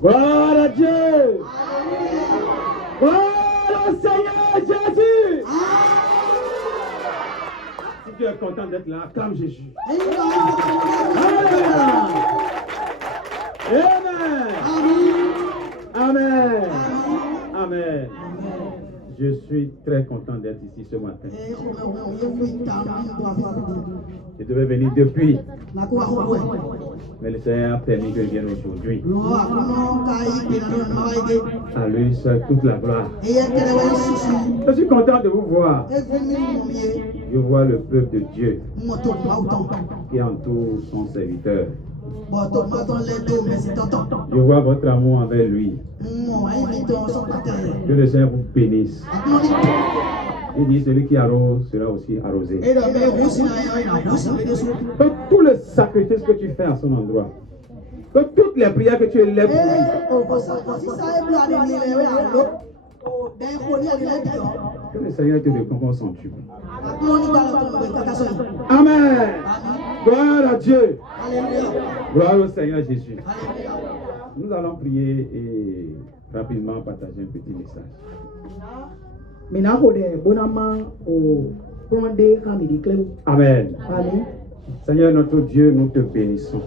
Gloire à Dieu. Gloire au Seigneur Jésus. Si tu es content d'être là, acclame Jésus. Alléluia. Amen. Amen. Amen. Je suis très content d'être ici ce matin. Je devais venir depuis, mais le Seigneur a permis que je vienne aujourd'hui. À lui seul toute la gloire. Je suis content de vous voir. Je vois le peuple de Dieu qui entoure son serviteur. Je vois votre amour envers lui. Que le Seigneur vous bénisse. Il dit celui qui arrose sera aussi arrosé. Que tout le sacrifice que tu fais à son endroit, que toutes les prières que tu élèves pour lui, que le Seigneur te récompense en tu. Amen. Gloire à Dieu. Gloire au Seigneur Jésus. Nous allons prier et rapidement partager un petit message. Amen. Amen. Seigneur notre Dieu, nous te bénissons.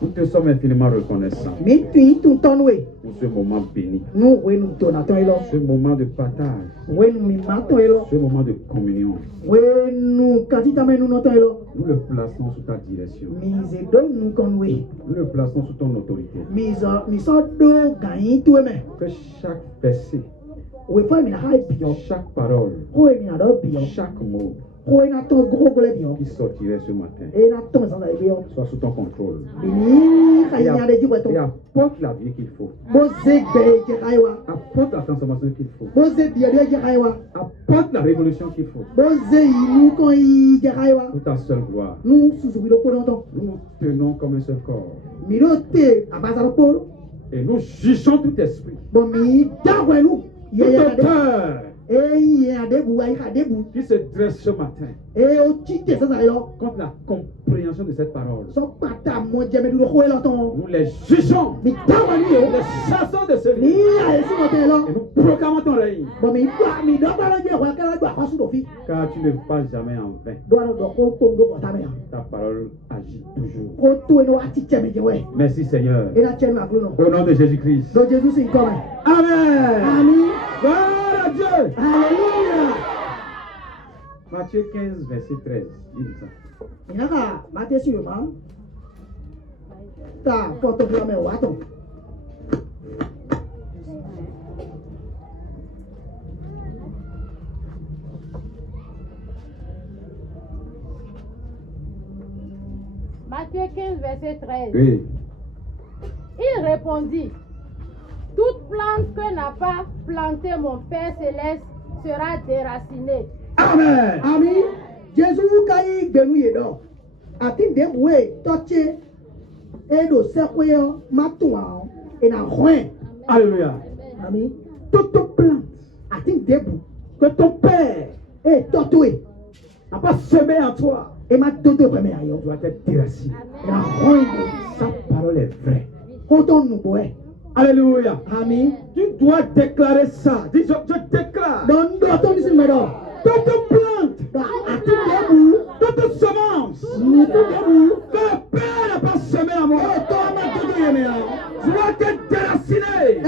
Nous te sommes infiniment reconnaissants pour ce moment béni, ce moment de partage, ce moment de communion. Nous le plaçons sous ta direction. Nous le plaçons sous ton autorité. Que chaque verset, chaque parole, chaque mot qui sortirait ce matin soit sous ton contrôle et apporte la vie qu'il faut, apporte la transformation qu'il faut, apporte la révolution qu'il faut pour ta seule gloire. Nous nous tenons comme un seul corps et nous jugeons tout esprit, toute peur qui se dresse ce matin contre la compréhension de cette parole. Nous les jugeons, les chassons de ce lieu et nous proclamons ton règne. Car tu ne passes jamais en vain. Ta parole agit toujours. Merci Seigneur. Au nom de Jésus-Christ. Amen. Gloire à Dieu. Alléluia. Matthieu 15, verset 13. Il dit ça. Matthieu 15, verset 13. Oui. Il répondit: toute plante que n'a pas planté mon Père Céleste sera déracinée. Amen. Amen. Jésus kai gbenu yedo. Ati demwe toche edo sekweyo matua ena roin. Alléluia. Amen. Toute plante Ati debu que ton Père e totwe n'a pas semé en toi e ma toto kweme ayo. doit être déraciné. Ena roin Sa parole est vraie. koto nuboe. Alléluia. Amen. Tu dois déclarer ça. Dis, je déclare. Don do to ni medo. Toute plante, Ati debu toute semence ni debu que le Père n'a pas semé en moi doit être déraciné.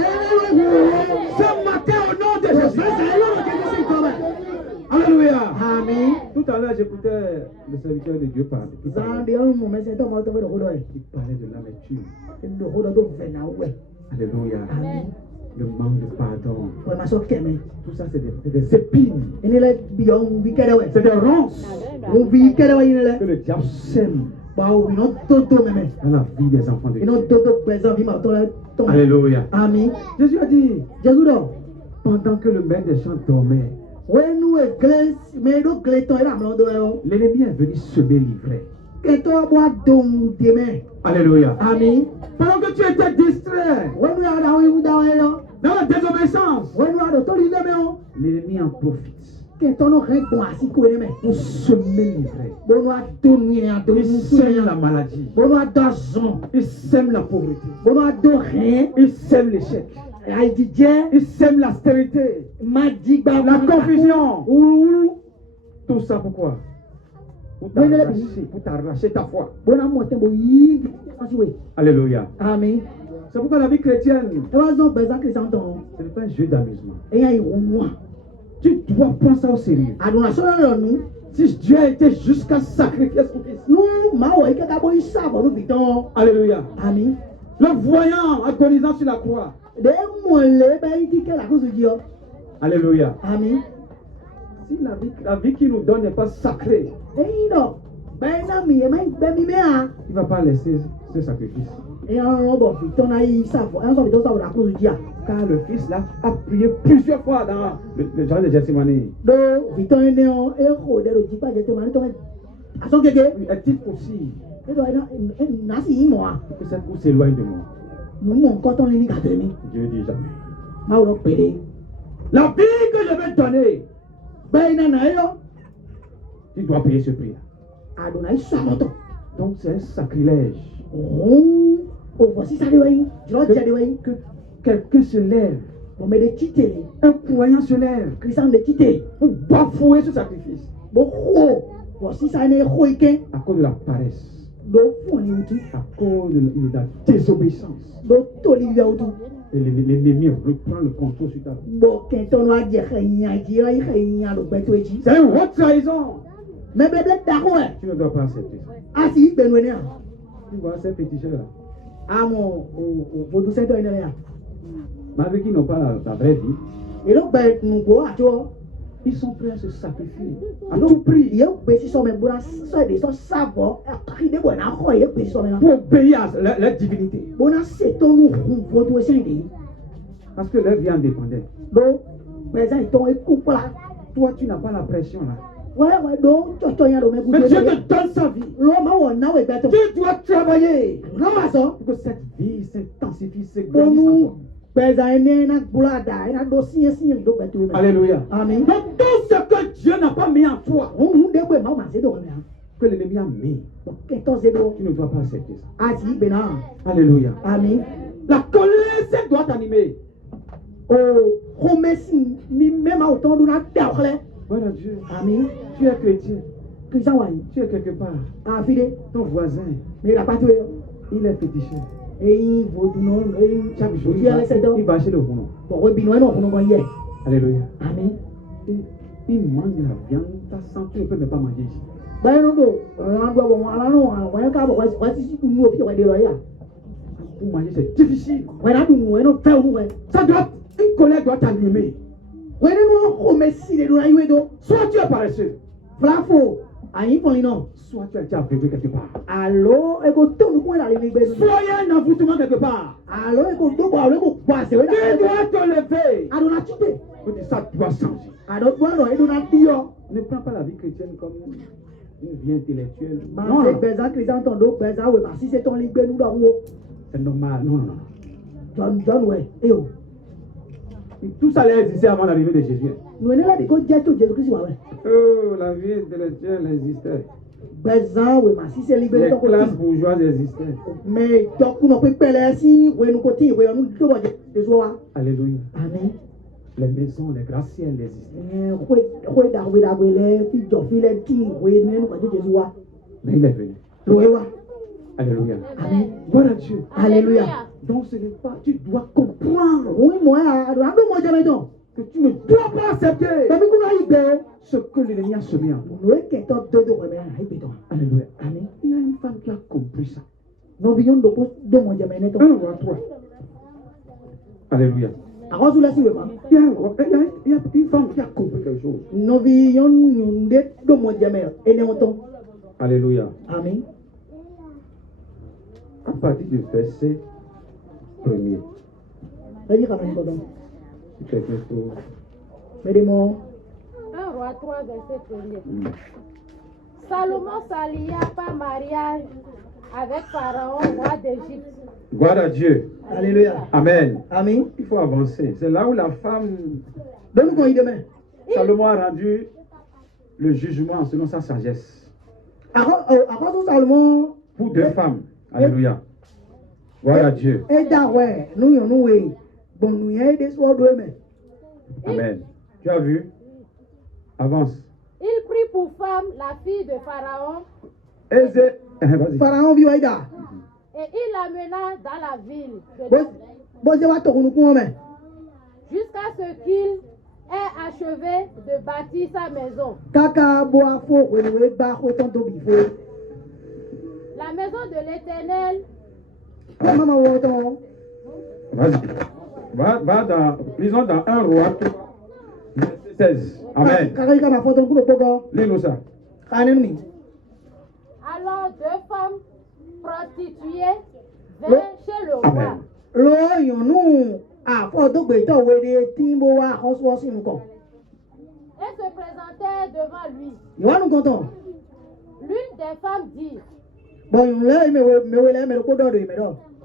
Ce matin au nom de Jésus. Alléluia. Amen. Tout à l'heure, j'écoutais le serviteur de Dieu parler. Il parlait de l'amertume. Alléluia. Amen. Le manque de pardon. Amen. Tout ça, c'est des épines. C'est C'est des ronces que le diable sème dans la vie des enfants de Dieu. Alléluia. Amen. Jésus a dit, Jésus pendant que le maître des champs dormait, l'ennemi est venu semer l'ivraie. Alléluia. Amen. Pendant que tu étais distrait dans la désobéissance, l'ennemi en profite Pour semer l'ivraie. Il sème la maladie. Il sème la pauvreté. Il sème l'échec. Il sème l'austérité. La confusion. Tout ça pourquoi? Pour t'arracher ta foi. Alléluia. Amen. C'est pourquoi la vie chrétienne, ce n'est pas un jeu d'amusement. Tu dois prendre ça au sérieux. Si Dieu a été jusqu'à sacrifier son fils. Alléluia. Amen. Le voyant agonisant sur la croix. Alléluia. Amen. Si la vie qu'il nous donne n'est pas sacrée, il ne va pas laisser ce sacrifice. Car le fils là a prié plusieurs fois dans le jardin de Gethsemane. Est-il possible que cette cour s'éloigne de moi? Dieu dit jamais. La vie que je vais te donner, tu dois payer ce prix-là. Donc c'est un sacrilège. Que quelqu'un se lève, un croyant se lève pour bafouer ce sacrifice à cause de la paresse, à cause de la désobéissance. Et l'ennemi reprend le contrôle sur ta vie. C'est une haute trahison. Tu ne dois pas accepter ça. Tu vois ces féticheurs-là, malgré qu'ils n'ont pas la vraie vie, ils sont prêts à se sacrifier à tout prix pour obéir à leur divinité. Parce que leur vie en dépendait. Toi, tu n'as pas la pression là. Mais Dieu te donne sa vie. Tu dois travailler pour que cette vie s'intensifie, s'égrandisse. Alléluia. Amen. Donc tout ce que Dieu n'a pas mis en toi, que l'ennemi a mis, tu ne dois pas accepter ça. Alléluia. Amen. La colère doit t'animer. Voilà Dieu. Amen. Tu es chrétien. Tu es quelque part. Ton voisin, il est féticheur. Chaque jour, il va chez le boulot. Alléluia. Amen. Il mange la viande, ta sang, tu ne peux même pas manger ici. Pour manger, c'est difficile. Ça doit, une colère doit t'animer. Soit tu es paresseux, soit tu as été aveuglé quelque part. Soit il y a un envoûtement quelque part. Tu dois te lever. Ça doit changer. Ne prends pas la vie chrétienne comme une vie intellectuelle. Non, c'est normal. Non. Tout ça allait exister avant l'arrivée de Jésus. Oh, la vie intellectuelle existait. Les classes bourgeoises existaient. Alléluia. Amen. Les maisons, les gratte-ciels existaient. Mais il est venu. Alléluia. Amen. Gloire à Dieu. Alléluia. Donc ce n'est pas, tu dois comprendre que tu ne dois pas accepter ce que l'ennemi a semé en toi. Alléluia. Amen. Il y a une femme qui a compris ça. 1 Roi 3. Alléluia. Il y a une femme qui a compris quelque chose. Alléluia. Amen. À partir du verset 1er. Si quelqu'un trouve. 1 Roi 3, verset 1er. Salomon s'allia par mariage avec Pharaon, roi d'Égypte. Gloire à Dieu. Alléluia. Amen. Amen. Il faut avancer. C'est là où la femme, Donne-nous demain. Salomon a rendu le jugement selon sa sagesse. Ako Salomon. Pour deux femmes. Alléluia. Gloire à Dieu. Amen. Tu as vu? Avance. Il prit pour femme la fille de Pharaon. Vas-y. Pharaon vit Aïda. Et il l'amena dans la ville. Jusqu'à ce qu'il ait achevé de bâtir sa maison. La maison de l'Éternel. Vas-y. Va dans, lisons dans 1 Roi 16. Amen. Lis-nous ça. Alors 2 femmes prostituées vinrent chez le roi. Amen. Et se présentèrent devant lui. L'une des femmes dit,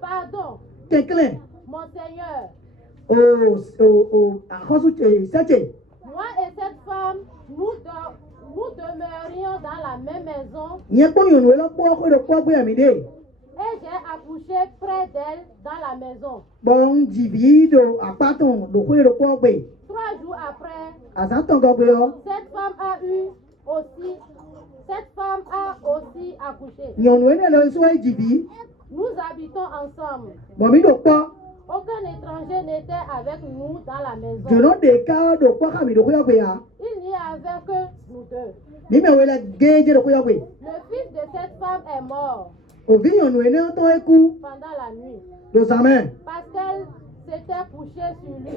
pardon, mon Seigneur, moi et cette femme, nous demeurions dans la même maison et j'ai accouché près d'elle dans la maison. 3 jours après, cette femme a aussi accouché. Nous habitons ensemble. Aucun étranger n'était avec nous dans la maison. Il n'y avait que nous deux. Le fils de cette femme est mort pendant la nuit parce qu'elle s'était couchée sur lui.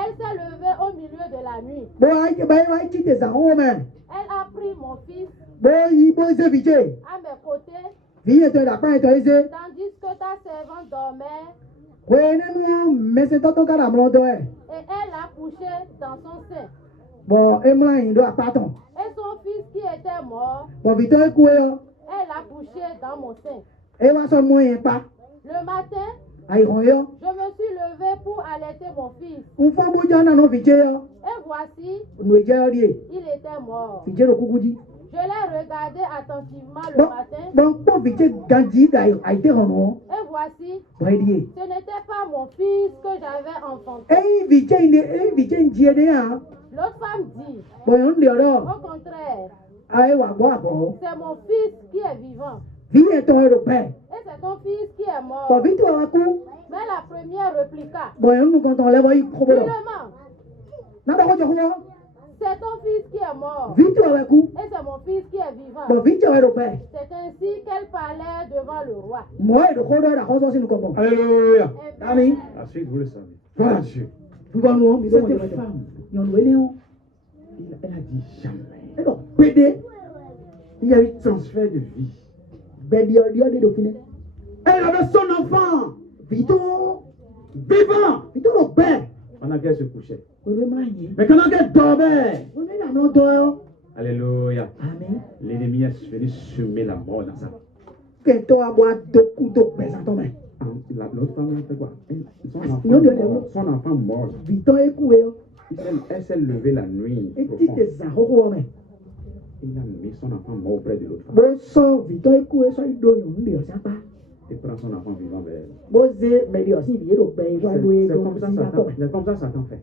Elle s'est levée au milieu de la nuit. Elle a pris mon fils à mes côtés tandis que ta servante dormait et elle a couché dans son sein. Et son fils qui était mort, elle a couché dans mon sein. Le matin, je me suis levée pour allaiter mon fils. Et voici, il était mort. Je l'ai regardé attentivement le matin. Et voici, ce n'était pas mon fils que j'avais enfanté. L'autre femme dit, au contraire, c'est mon fils qui est vivant. Et c'est ton fils qui est mort. Mais la première répliqua, seulement, c'est ton fils qui est mort. Et c'est mon fils qui est vivant. C'est ainsi qu'elle parlait devant le roi. Alléluia. Amen. La suite, vous le savez. Gloire à Dieu. Cette femme, elle a dit jamais. Il y a eu transfert de vie. Elle avait son enfant vivant pendant qu'elle se couchait. Mais pendant qu'elle dormait, alléluia, l'ennemi est venu semer la mort dans sa vie. L'autre femme a fait quoi? Son enfant mort. Elle s'est levée la nuit. Il a mis son enfant mort auprès de l'autre femme. Et prend son enfant vivant vers elle. C'est comme ça Satan fait.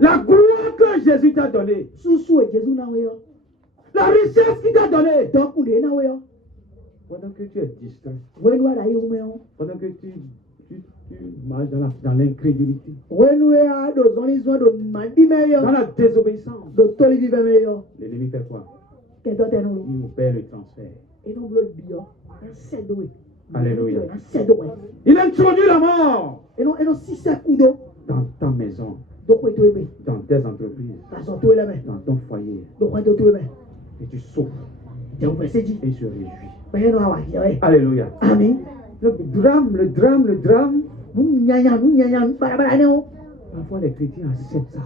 La gloire que Jésus t'a donnée, la richesse qu'il t'a donnée, pendant que tu es distrait, pendant que tu marches dans l'incrédulité, dans la désobéissance, l'ennemi fait quoi? Il nous perd le transfert. Alléluia. Il introduit la mort dans ta maison, dans tes entreprises, dans ton foyer. Et tu souffres et se réjouis. Alléluia. Amen. Le drame. Parfois les chrétiens acceptent ça.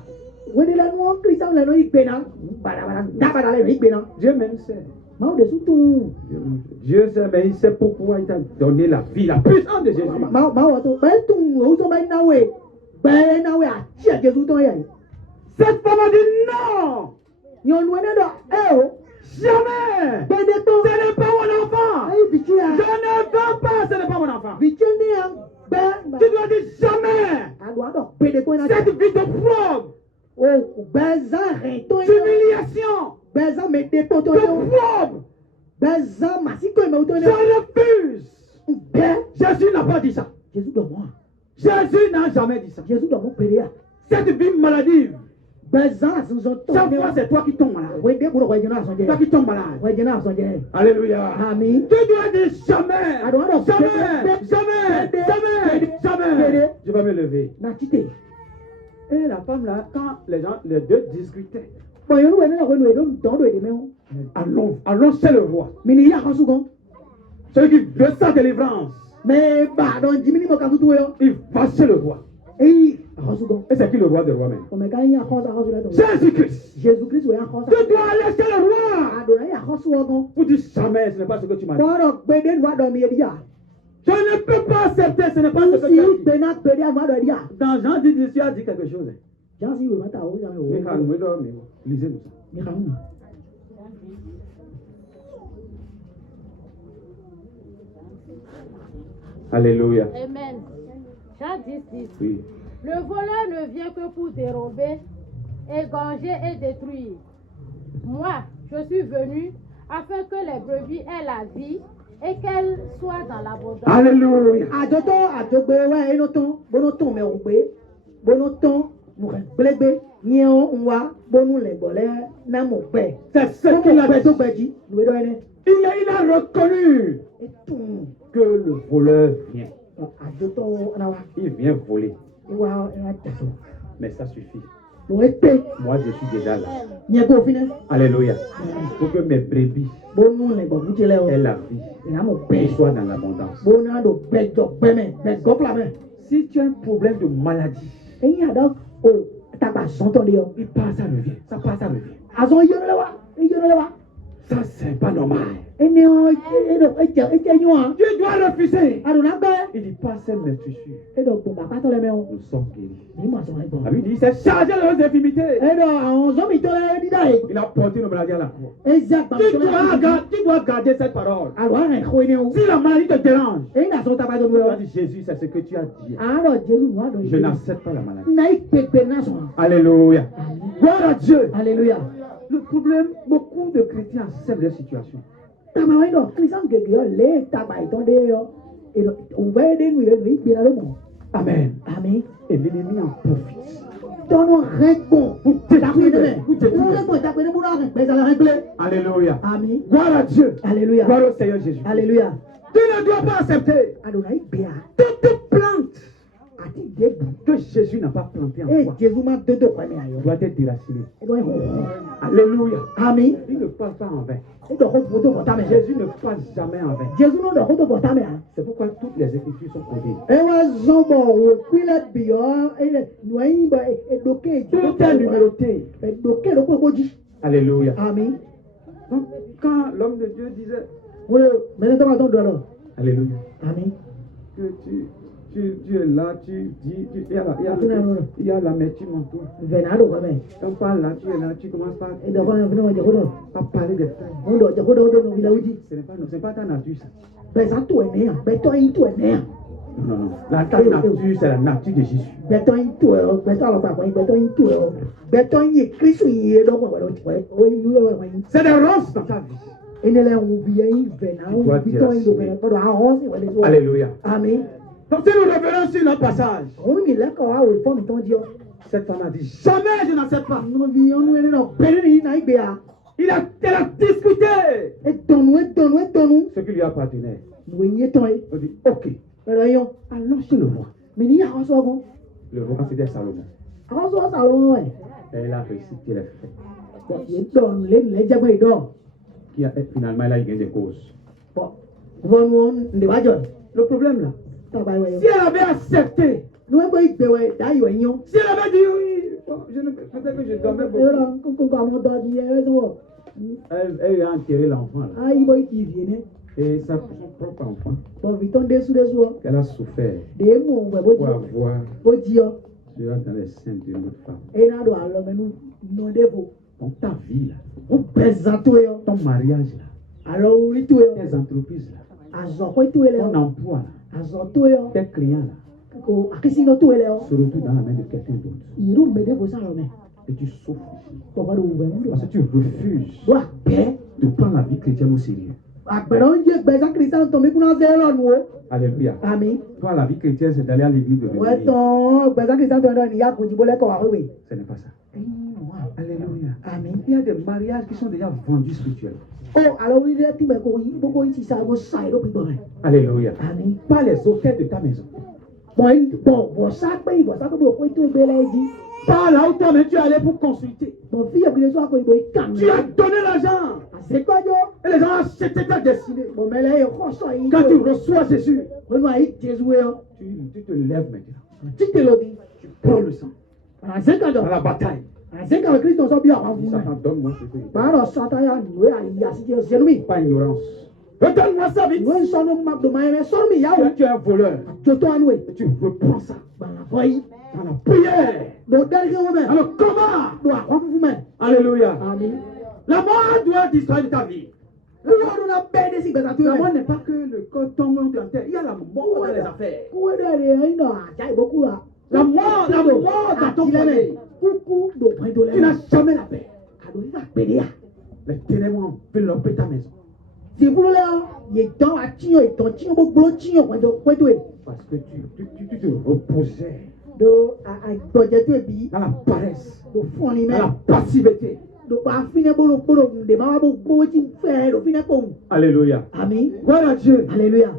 Dieu même sait. Dieu sait, mais il sait pourquoi il t'a donné la vie, la puissance de Jésus. Ben na we a tia Jésus ton yé. Cette femme a dit non. Yon nou ene do oh. Jamais. Ben de ton. Ce n'est pas mon enfant. Ayi bichi ya. Je ne veux pas, ce n'est pas mon enfant. Bichi ni ya. Ben. Tu dois dire jamais. Agwa do ben de ton na. Cette vie de probe. Oh, ben za ren ton. D'humiliation. Ben za me de ton De ton. probe. Ben za masiko me ton. Je refuse. Ben. Jésus n'a pas dit ça. Jésus do moi. Jésus n'a jamais dit ça. Jésus do mon péria. Cette vie maladive. Ben za son ton. Chaque fois c'est toi qui tombes malade. Ouais de buro ouais jena son Toi qui tombes malade. ouais jena son je. Alléluia. Amen. Tu dois dire jamais. Jamais. Je vais me lever. Na tite. Et la femme là, quand les deux discutaient, Bon yo we na we no do don do de me o. allons chez le roi. Mini ya ko sugon. Celui qui veut sa délivrance, Mais ba don jimini mo ka tutu yo. il va chez le roi. Eh, ko sugon. Et c'est qui le roi des rois même? O me ka yin ko sa ko la don. Jésus-Christ. Jésus Christ we ya ko sa. Tu dois aller chez le roi. Adona ya ko sugon. Pour dire jamais, ce n'est pas ce que tu m'as dit. Boro gbe de wa do mi dia. Je ne peux pas accepter, ce n'est pas ce que tu as Si dit. be na gbe de wa do dia. Dans Jean 10, tu as dit quelque chose. Jan si we mata o ya o. Lisez-nous ça. Mi kan. Alléluia. Amen. Jean 10. Oui. Le voleur ne vient que pour dérober, égorger et détruire. Moi, je suis venu afin que les brebis aient la vie et qu'elles soient dans l'abondance. Alléluia. Adogbe wa eno ton, bono ton me o gbe. Bono ton mo kan gbelegbe. Yen o nwa bonu le gbole na mo pe. C'est ce qu'il a Pe dit. to gbeji. Nous do ene. Il a reconnu Et tout. que le voleur vient. Adoto na wa. Il vient voler. Wa na taso. Mais ça suffit. Lo epe. Moi, je suis déjà là. Nye go fine. Alléluia. Pour que mes brebis Bonu le gbo butele o. aient la vie Na mo et pe. soient dans l'abondance. Bona do bejo gbeme. Bejo plame. Si tu as un problème de maladie, Eyin ado o tagba son ton de yo. il passe, ça revient. Ça passe, ça revient. Azon yo le wa. Yo le wa. Ça, c'est pas normal. Ene o eje yon. Tu dois refuser. Adona gbe. Il dit, pas celle, mais tu suis. Edo gbo baba to le me o. Nous sommes guéris. Ni mo so La Bible dit, c'est chargé de nos infirmités. Edo àwọn zo mi to le di dai. Il a porté nos maladies à la croix. Exact. Tu dois garder cette parole. Aro an ko ene o. Si la maladie te dérange, Eyin na so tagba to tu dois lo. dire, Jésus, c'est ce que tu as dit. Aro Jesu wa do. Je n'accepte pas la maladie. Na ipepe na so. Alléluia. Gloire à Dieu. Alléluia. Le problème, beaucoup de chrétiens acceptent leur situation. Tama wa do. Kristian gege yo le tagba iton de yo. Edo o we de nu yo no igbe na lo mo. Amen. Amen. Et l'ennemi en profite. Tono rego. Pour détruire. Pour détruire. Rego ta pe ne mo na pe za la regle. Alléluia. Amen. Gloire à Dieu. Alléluia. Gloire au Seigneur Jésus. Alléluia. Tu ne dois pas accepter Adonai bia. toute plante Ati debu. que Jésus n'a pas plantée en Eh toi. Jésus ma dodo kwa me ayo. Doit être déracinée. Edo ho. Alléluia. Amen. Il ne passe pas en vain. Edo ho foto ko ta me. Jésus ne passe jamais en vain. Jésus no do foto ko ta me. C'est pourquoi toutes les écritures sont codées. Ewa zombo wo pile bio ele noyin ba edoke. Tout est numéroté. Edoke do ko ji. Alléluia. Amen. Donc, quand l'homme de Dieu disait, Wo me to ma ton do lo. Alléluia, Amen. que tu es là, tu dis, il y a l'amertume en toi. Venado ko me. On parle là, tu es là, tu commences par Edo ko no je ko do. parler des frères. Mo do je ko do no bila uji. Ce n'est pas ta nature, ça. Be za to ene ya. Be to yin to ene ya. Non, non. Ta nature, c'est la nature de Jésus. Beto yin to e o. Beto lo pa ko yin beto yin to e o. Beto yin Kristo yin do ko wa do ti o yin yo wa yin. C'est des roses dans ta vie. Enele un vie yin vena o bi to yin do vena ko do a ho si wele so. Alléluia. Amen. Donc, si nous revenons sur notre passage, O mi le ko wa o fo mi ton di o. cette femme a dit, jamais je n'accepte pas. No vi onu ene no pere ni na igbe a. Elle a discuté Etonu. ce qui lui appartenait. No yin ton e. On dit, ok, Pero yo. allons chez le roi. Mi ni a so gon. Le roi, c'était Salomon. A so sa lo e. Elle a récité les faits. Ko ye don le jagbe do. Finalement, elle a eu gain de cause. Bo. Wonu nde ba jo. Le problème là, Ta ba we yo. si elle avait accepté, No e ko igbe we da yo yin. si elle avait dit oui, bon, peut-être que je dormais beaucoup, Era ko mo do di e so. elle a enterré l'enfant là. Ai boy ti viene. Et son propre enfant, Bo viton desu. qu'elle a souffert De mo we bo pour avoir ji o. Tu vas dans les seins de notre femme. Et là, doit l'homme nous devons. Donc ta vie là, On présente ton mariage là, alors oui tout est. tes entreprises là, Azoko tout est ton là. emploi là, Azoto est. tes clients là, Ko akisino tout est là. se retrouvent dans la main de quelqu'un d'autre. Iru me devons ça l'homme. Et tu souffres ici. Ko ba do we. Parce que tu refuses Doit paix. de prendre la vie chrétienne au sérieux. Agbẹ̀rọ̀ ń jẹ́ gbẹ̀sán kìrìsìtàn tó mi kúnná sí ẹ̀rọ nu o. Alléluia. Àmín. Toi, la vie chrétienne, c'est d'aller à l'église de Wọ́n venir. tán gbẹ̀sán kìrìsìtàn tó ń dọ̀ níyà kò jìbó lẹ́kọ̀ọ́ àwẹ̀wẹ̀. Ce n'est pas ça. Alléluia. Àmín. Il y a des mariages qui sont déjà vendus spirituellement. Ó àlọ́ orílẹ̀ tí mẹ́kọ̀ yìí gbogbo yìí ti ṣàgó ṣàìró pípọ̀ rẹ̀. Alléluia. Àmín. Pas les hôtels de ta maison. Bọ̀ sápẹ́ ìbọ̀ sápẹ́ bọ̀ pé tó gbé lẹ́yìn. Pas là où toi-même tu es allé pour consulter. Bọ̀ fi èbúlé sọ àpò ìbò ìkànnì. Tu as donné l'argent. Àṣekọ́jọ́. Et les gens ont acheté ta destinée. Bọ̀ mẹ́lẹ̀ yẹ kọ́ sọ yìí. Quand tu reçois Jésus, Wọ́n àyè Jésù wẹ̀ ọ́. tu te lèves maintenant. Títẹ̀ lòdì. Tu prends le sang. Àṣekọ́jọ́. Dans la bataille. Àṣekọ́jọ́ Kristo sọ bí àwọn Dis, fún mi. Satan, donne-moi ce que je veux. Bàárọ̀ sátayà nùwé àyè àṣìjẹ́ òṣèlú mi. Pas ignorance. Redonne-moi ça vite. Ìwé sọ́nù magdòmáyẹmẹ sọ́nù mi yàwó. Tu es un voleur. Jòtó ànú ẹ̀. Et tu reprends ça. Gbàlàbọ̀ yìí. Dans la prière. Lò dẹ́rẹ́kẹ́ wọ́n mẹ́. Dans le combat. Lò àkọ́ fúnfún mẹ́. Alléluia. Àmín. La mort doit disparaître de ta vie. Kúwọ́ dún náà bẹ́ẹ̀ dé sí gbẹ̀sà tó La yẹ. mort n'est pas que le corps tombe en terre. Il y a la mort dans les affaires. Kúwọ́ dẹ̀ rẹ̀ ẹ̀yìn náà àjà ìbókù wa. La mort dans ton foyer. Kúkú lò pẹ́ tó Tu lẹ́nu. n'as jamais la paix. Àdóní náà pèlè yà. Les ténèbres enveloppent ta maison. Tìfúrú lẹ́ ọ́. Yè tán àtìyàn ìtàn tíyàn gbogbo tíyàn pẹ́tó ẹ̀. Parce que tu te reposais Do àgbọ̀jẹ̀ tó ebi. dans la paresse, Do fún ni dans mẹ́. la passivité. Do pa fínẹ́ bólóbóló ǹdè máa bó gbówó tí fẹ́ do fínẹ́ pòun. Alléluia. Àmín. Gloire à Dieu. Alléluia.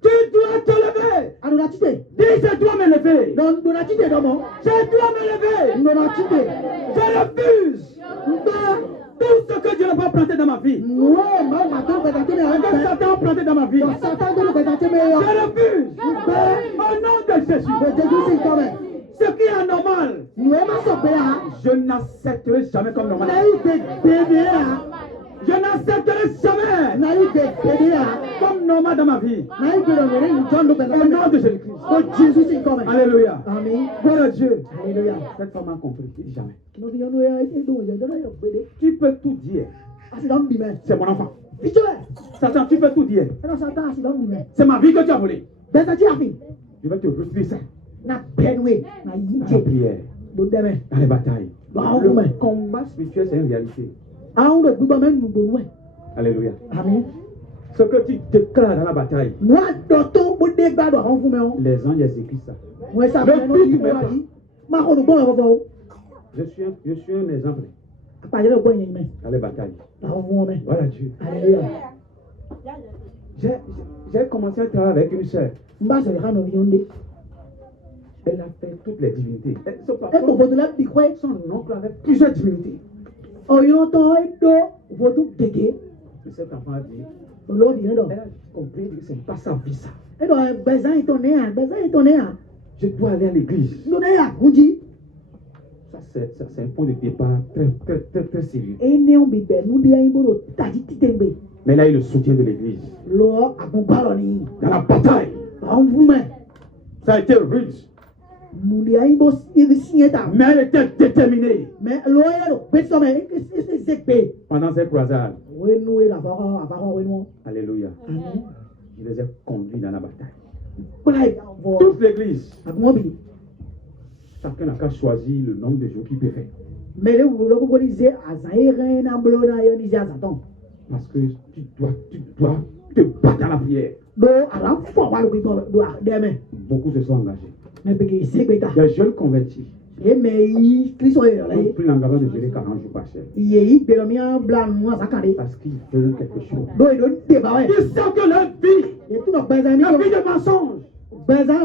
Tu dois te lever. Àdóná títẹ̀. Dis, je dois me lever. Dona títẹ̀ dọ́mọ. Je dois me lever. Dona títẹ̀. Je refuse Ngbẹ́. tout ce que Dieu n'a pas planté dans ma vie. Nùwẹ́ máa mà tó gbẹ̀dà tó mi àwọn Que bẹ́ẹ̀. Satan a planté dans ma vie. Satan tó gbẹ̀dà tó mi yọ. Je refuse. Ngbẹ́. Au nom de Jésus. Jésù sì tọ́ mẹ́. Ce qui est anormal, Nùwẹ́ má sọ pé a. je n'accepterai jamais comme normal. N'ayi gbè gbèdé a. Je n'accepterai jamais N'ayi gbè gbèdé a. comme normal dans ma vie. N'ayi gbè lọ́wọ́rẹ́ ní jọ́ ló gbẹ̀dà Au tó mi. nom de Jésus-Christ. Ó Jésù sì tọ́ mẹ́. Alléluia. Àmín. Gloire à Dieu. Alléluia. Cette femme a compris. Il dit jamais. N'obi yẹn n'oyè ẹ̀ dùn ìjẹ́ jọ́dọ̀ yọ gbèdé. Tu peux tout dire. Àṣìdá ń bì mẹ́. C'est mon enfant. Ìjọ ẹ̀. Satan, tu peux tout dire. Ẹ̀rọ Satan àṣìdá ń bì mẹ́. C'est ma vie que tu as volée. Bẹ́sẹ̀ tí a fi. Je vais te refuser ça. Na pẹ́nuwe. Na yí Dans la jẹ. prière, Ló dẹ́mẹ̀. dans les batailles. Wow. Le combat spirituel, c'est une réalité. Àwọn ọ̀dọ̀ gbígbọ́ mẹ́nu gbòòrò ẹ̀. Alléluia. Àmín. Ce que tu déclares dans la bataille, Wọ́n á dọ̀tọ́ bó dé gbàdọ̀ àwọn fún mi ọ́. les anges écrivent ça. Wọ́n ẹ̀ sábẹ́ náà yí wọ́n wáyé. Máa kọ́ olùgbọ́n rẹ̀ fọ́fọ́ o. Je suis un exemple Àpàjẹ́ lọ gbọ́ yẹn mẹ́. dans les batailles. Làwọn fún wọn mẹ́. Voilà Dieu. Alléluia. J'ai commencé à travailler avec une sœur. N bá sọ̀rọ̀ ká nà òyìn ndé. Elle a fait toutes les divinités. Ẹ kò fòtò lẹ́ bì kọ́ ẹ̀. Son oncle avait plusieurs divinités. Òyìn tán ẹ dọ́ fòtò gègé. Et cet enfant a dit, Olóòdì yẹn dọ̀. elle a compris que c'est pas sa vie ça. Ẹ dọ̀ gbẹ̀sán yìí tán ní à gbẹ̀sán yìí tán ní à. Je dois aller à l'église. Ló dé yà kún jí. Ça, c'est un point de départ très sérieux. Ẹ ní ọ̀n bì bẹ̀ nú bí ẹyin bolo tàjí títẹ̀ gbé. Mais là, il y a le soutien de l'église. Lọ àgùnbálọ̀ ni. Dans la bataille, Àwọn fún mẹ́. ça a été rude. Mùdí ẹyin bó ibi sí yẹn ta. Mais elle était déterminée. Mẹ lọ́yẹ̀ lọ gbé sọ́mẹ̀ ẹ ṣe gbé. Pendant cette croisade, Wénú wé àfàkọ́ wénú wọn. alléluia, Àmín. je les ai conduits dans la bataille. Kúlá ìbọ̀ Toute l'église, àgùnwọ́n bì. chacun n'a qu'à choisir le nombre de jours qu'il peut faire. Mẹ̀lẹ́ wúlò kókó ní ṣe àṣàyè rẹ̀ náà bolo náà yọ ní ṣe àṣàtàn. Parce que tu dois te battre dans la prière. Do àrà fọ̀ wá lóko ìbọn do àdẹ́mẹ̀. Beaucoup se sont engagés. Mẹ bèkè ìṣègbè ta. Des jeunes convertis Èmẹ̀ yìí kírísọ̀ yẹ̀ ont lẹ́yìn. pris l'engagement de gérer 40 jours par chair. Iye yìí gbèrò mi á bla nù àṣàkàdé. Parce qu'ils veulent quelque chose. Do ìdó dèbà wẹ̀. Ils savent que leur vie, Ètò náà gbẹ̀sán mi la kò. vie de mensonge, Gbẹ̀sán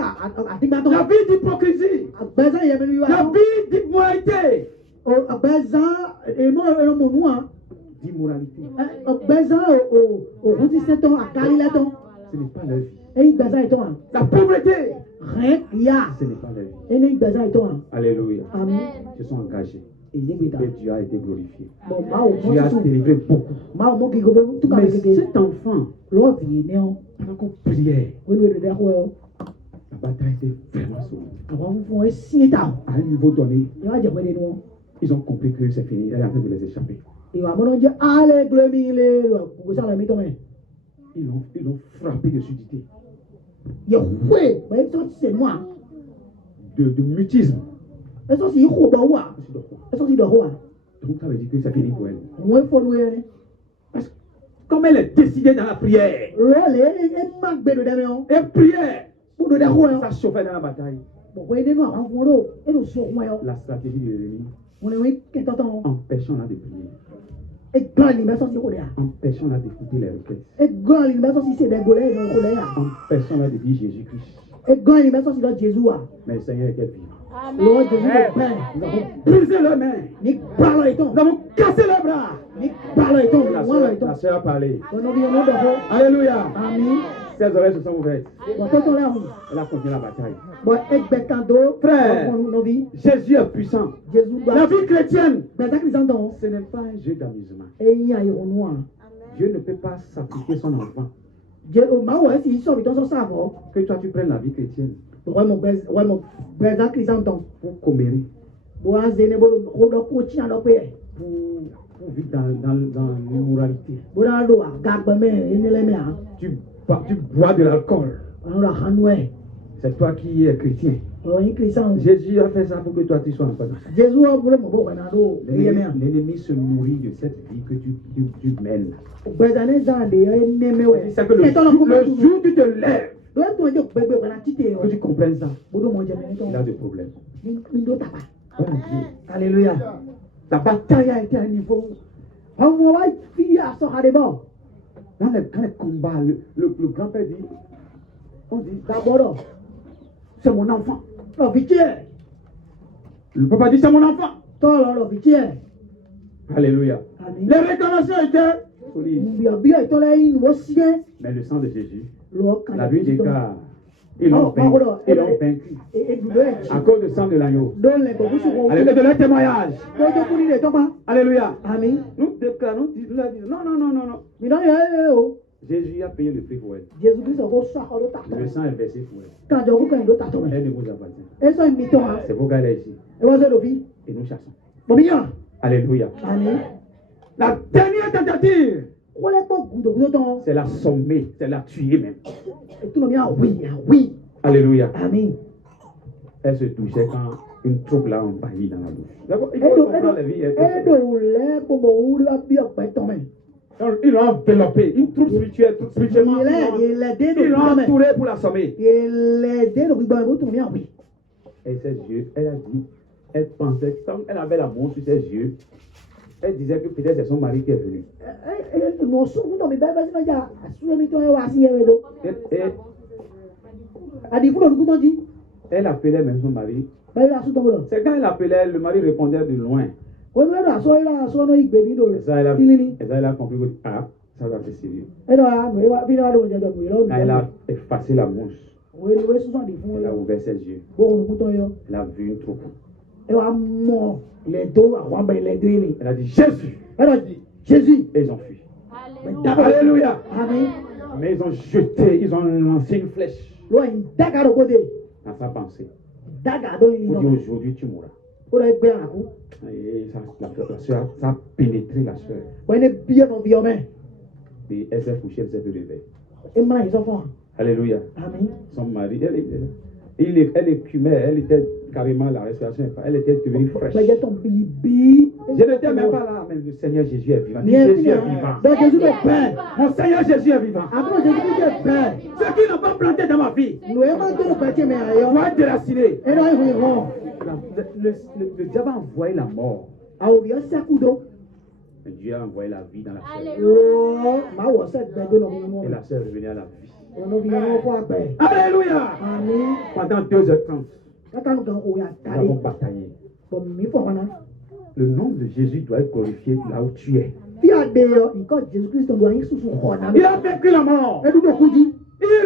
àtìgbàtọ̀. la vie d'hypocrisie, Gbẹ̀sán yẹ̀ mi ni la yóò. vie d'immoralité, Gbẹ̀sán èmọ̀ ẹ̀rọ mọ̀ nù à. d'immoralité. Gbẹ̀sán òkú ti sẹ́tọ̀ àkárí lẹ́tọ̀. Ce n'est pas leur vie. Ẹyin gbẹ̀sán ìtọ̀ à. La pauvreté, Rẹ̀ yá. ce n'est pas leur vie. Ẹni gbẹ̀sán ìtọ̀ à. Alléluia. Àmín. Ils se sont engagés. Ìṣègbè ta. Et Dieu a été glorifié. Bọ̀ máa ò Dieu a mọ̀ tuntun. délivré beaucoup. Máa ò mọ̀ kí gbogbo túkà Mais kékeré. cet enfant, Lọ́ọ̀fì yìí ní ọ́. pendant qu'on priait, Wọ́n ní wẹ́rẹ́ dẹ́kun ẹ̀ ọ́. la bataille était vraiment sourde. À un niveau donné, ils ont compris que c'est fini. Elle est en train de les échapper. Ils l'ont frappé de surdité. De mutisme. Donc ça veut dire que c'est fini pour elle. Parce que comme elle est décidée dans la prière, elle priait, ça chauffait dans la bataille. La stratégie de l'ennemi, empêchons-la de prier. Empêchons-la d'écouter les requêtes. Empêchons-la de dire Jésus-Christ. Mais le Seigneur était vivant. Nous avons brisé leurs mains. Nous avons cassé leurs bras. La sœur a parlé. Alléluia. Ses oreilles se sont ouvertes. Elle a continué la bataille. Frère, Jésus est puissant. La vie chrétienne, ce n'est pas un jeu d'amusement. Dieu ne peut pas sacrifier son enfant. Que toi tu prennes la vie chrétienne pour commérer, pour vivre dans l'immoralité. Tu bois de l'alcool. C'est toi qui es chrétien. Jésus a fait ça pour que toi tu sois en paix. L'ennemi se nourrit de cette vie que tu mènes. C'est que le jour où tu te lèves, que tu comprennes ça, il a des problèmes. Alléluia. La bataille a été à un niveau. Quand les combats, le grand-père dit, on dit d'abord, c'est mon enfant. Le papa dit, c'est mon enfant. Alléluia. Les réclamations étaient solides. Mais le sang de Jésus, la vie des gars, ils l'ont vaincu. À cause du sang de l'agneau. Alléluia, de leur témoignage. Alléluia. Nous déclarons, non. Jésus a payé le prix pour elle. Le sang est versé pour elle. Elle ne vous appartient. C'est pourquoi elle est ici. Et nous chassons. Alléluia. La dernière tentative, c'est la sommer, c'est la tuer même. Alléluia. Elle se touchait quand une troupe l'a envahi dans la bouche. D'abord, il faut comprendre la vie. Ils l'ont enveloppé, une troupe spirituelle, spirituellement. Ils l'ont entouré pour la sommer. Et ses yeux, elle a dit, elle pensait, quand elle avait l'amour sur ses yeux, elle disait que peut-être c'est son mari qui est venu. Elle appelait même son mari. C'est quand elle appelait, le mari répondait de loin. Et ça, elle a compris que ça va être sérieux. Elle a effacé la mouche. Elle a ouvert ses yeux. Elle a vu une troupe. Elle a dit Jésus. Et ils ont fui. Alléluia. Mais ils ont jeté, ils ont lancé une flèche dans sa pensée. Pour dire aujourd'hui tu mourras. Et ça a pénétré la soeur. Et elle s'est couchée, elle s'est réveillée. Alléluia. Son mari, elle écumait, elle était carrément la respiration. Elle était devenue fraîche. Je n'étais même pas là, mais le Seigneur Jésus est vivant. Jésus est vivant. Mon Seigneur Jésus est vivant. Ceux qui n'ont pas planté dans ma vie vont être déracinés. Le diable a envoyé la mort. Mais Dieu a envoyé la vie dans la sœur. Et la sœur est revenue à la vie. Alléluia. Pendant 2h30, nous avons bataillé. Le nom de Jésus doit être glorifié là où tu es. Il a vaincu la mort. Il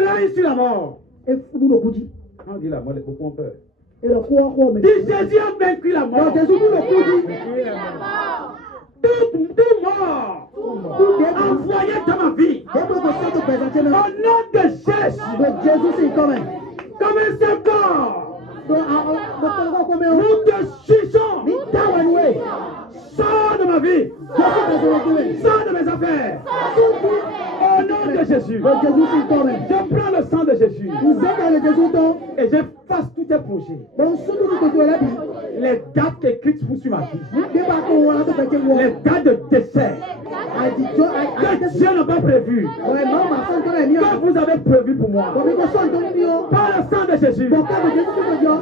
règne sur la mort. Quand on dit la mort, les beaucoup ont peur. Dit Jésus a vaincu la mort. Tout mort envoyé dans ma vie. Au nom de Jésus. comme un seul corps. Nous te jugeons. Sors de ma vie. Sors de mes affaires. Au nom de Jésus. Je prends le sang de Jésus. Et j'efface tous tes projets. Les dates écrites sur ma vie. Les dates de décès. Que Dieu n'a pas prévu. Que vous avez prévu pour moi. Par le sang de Jésus.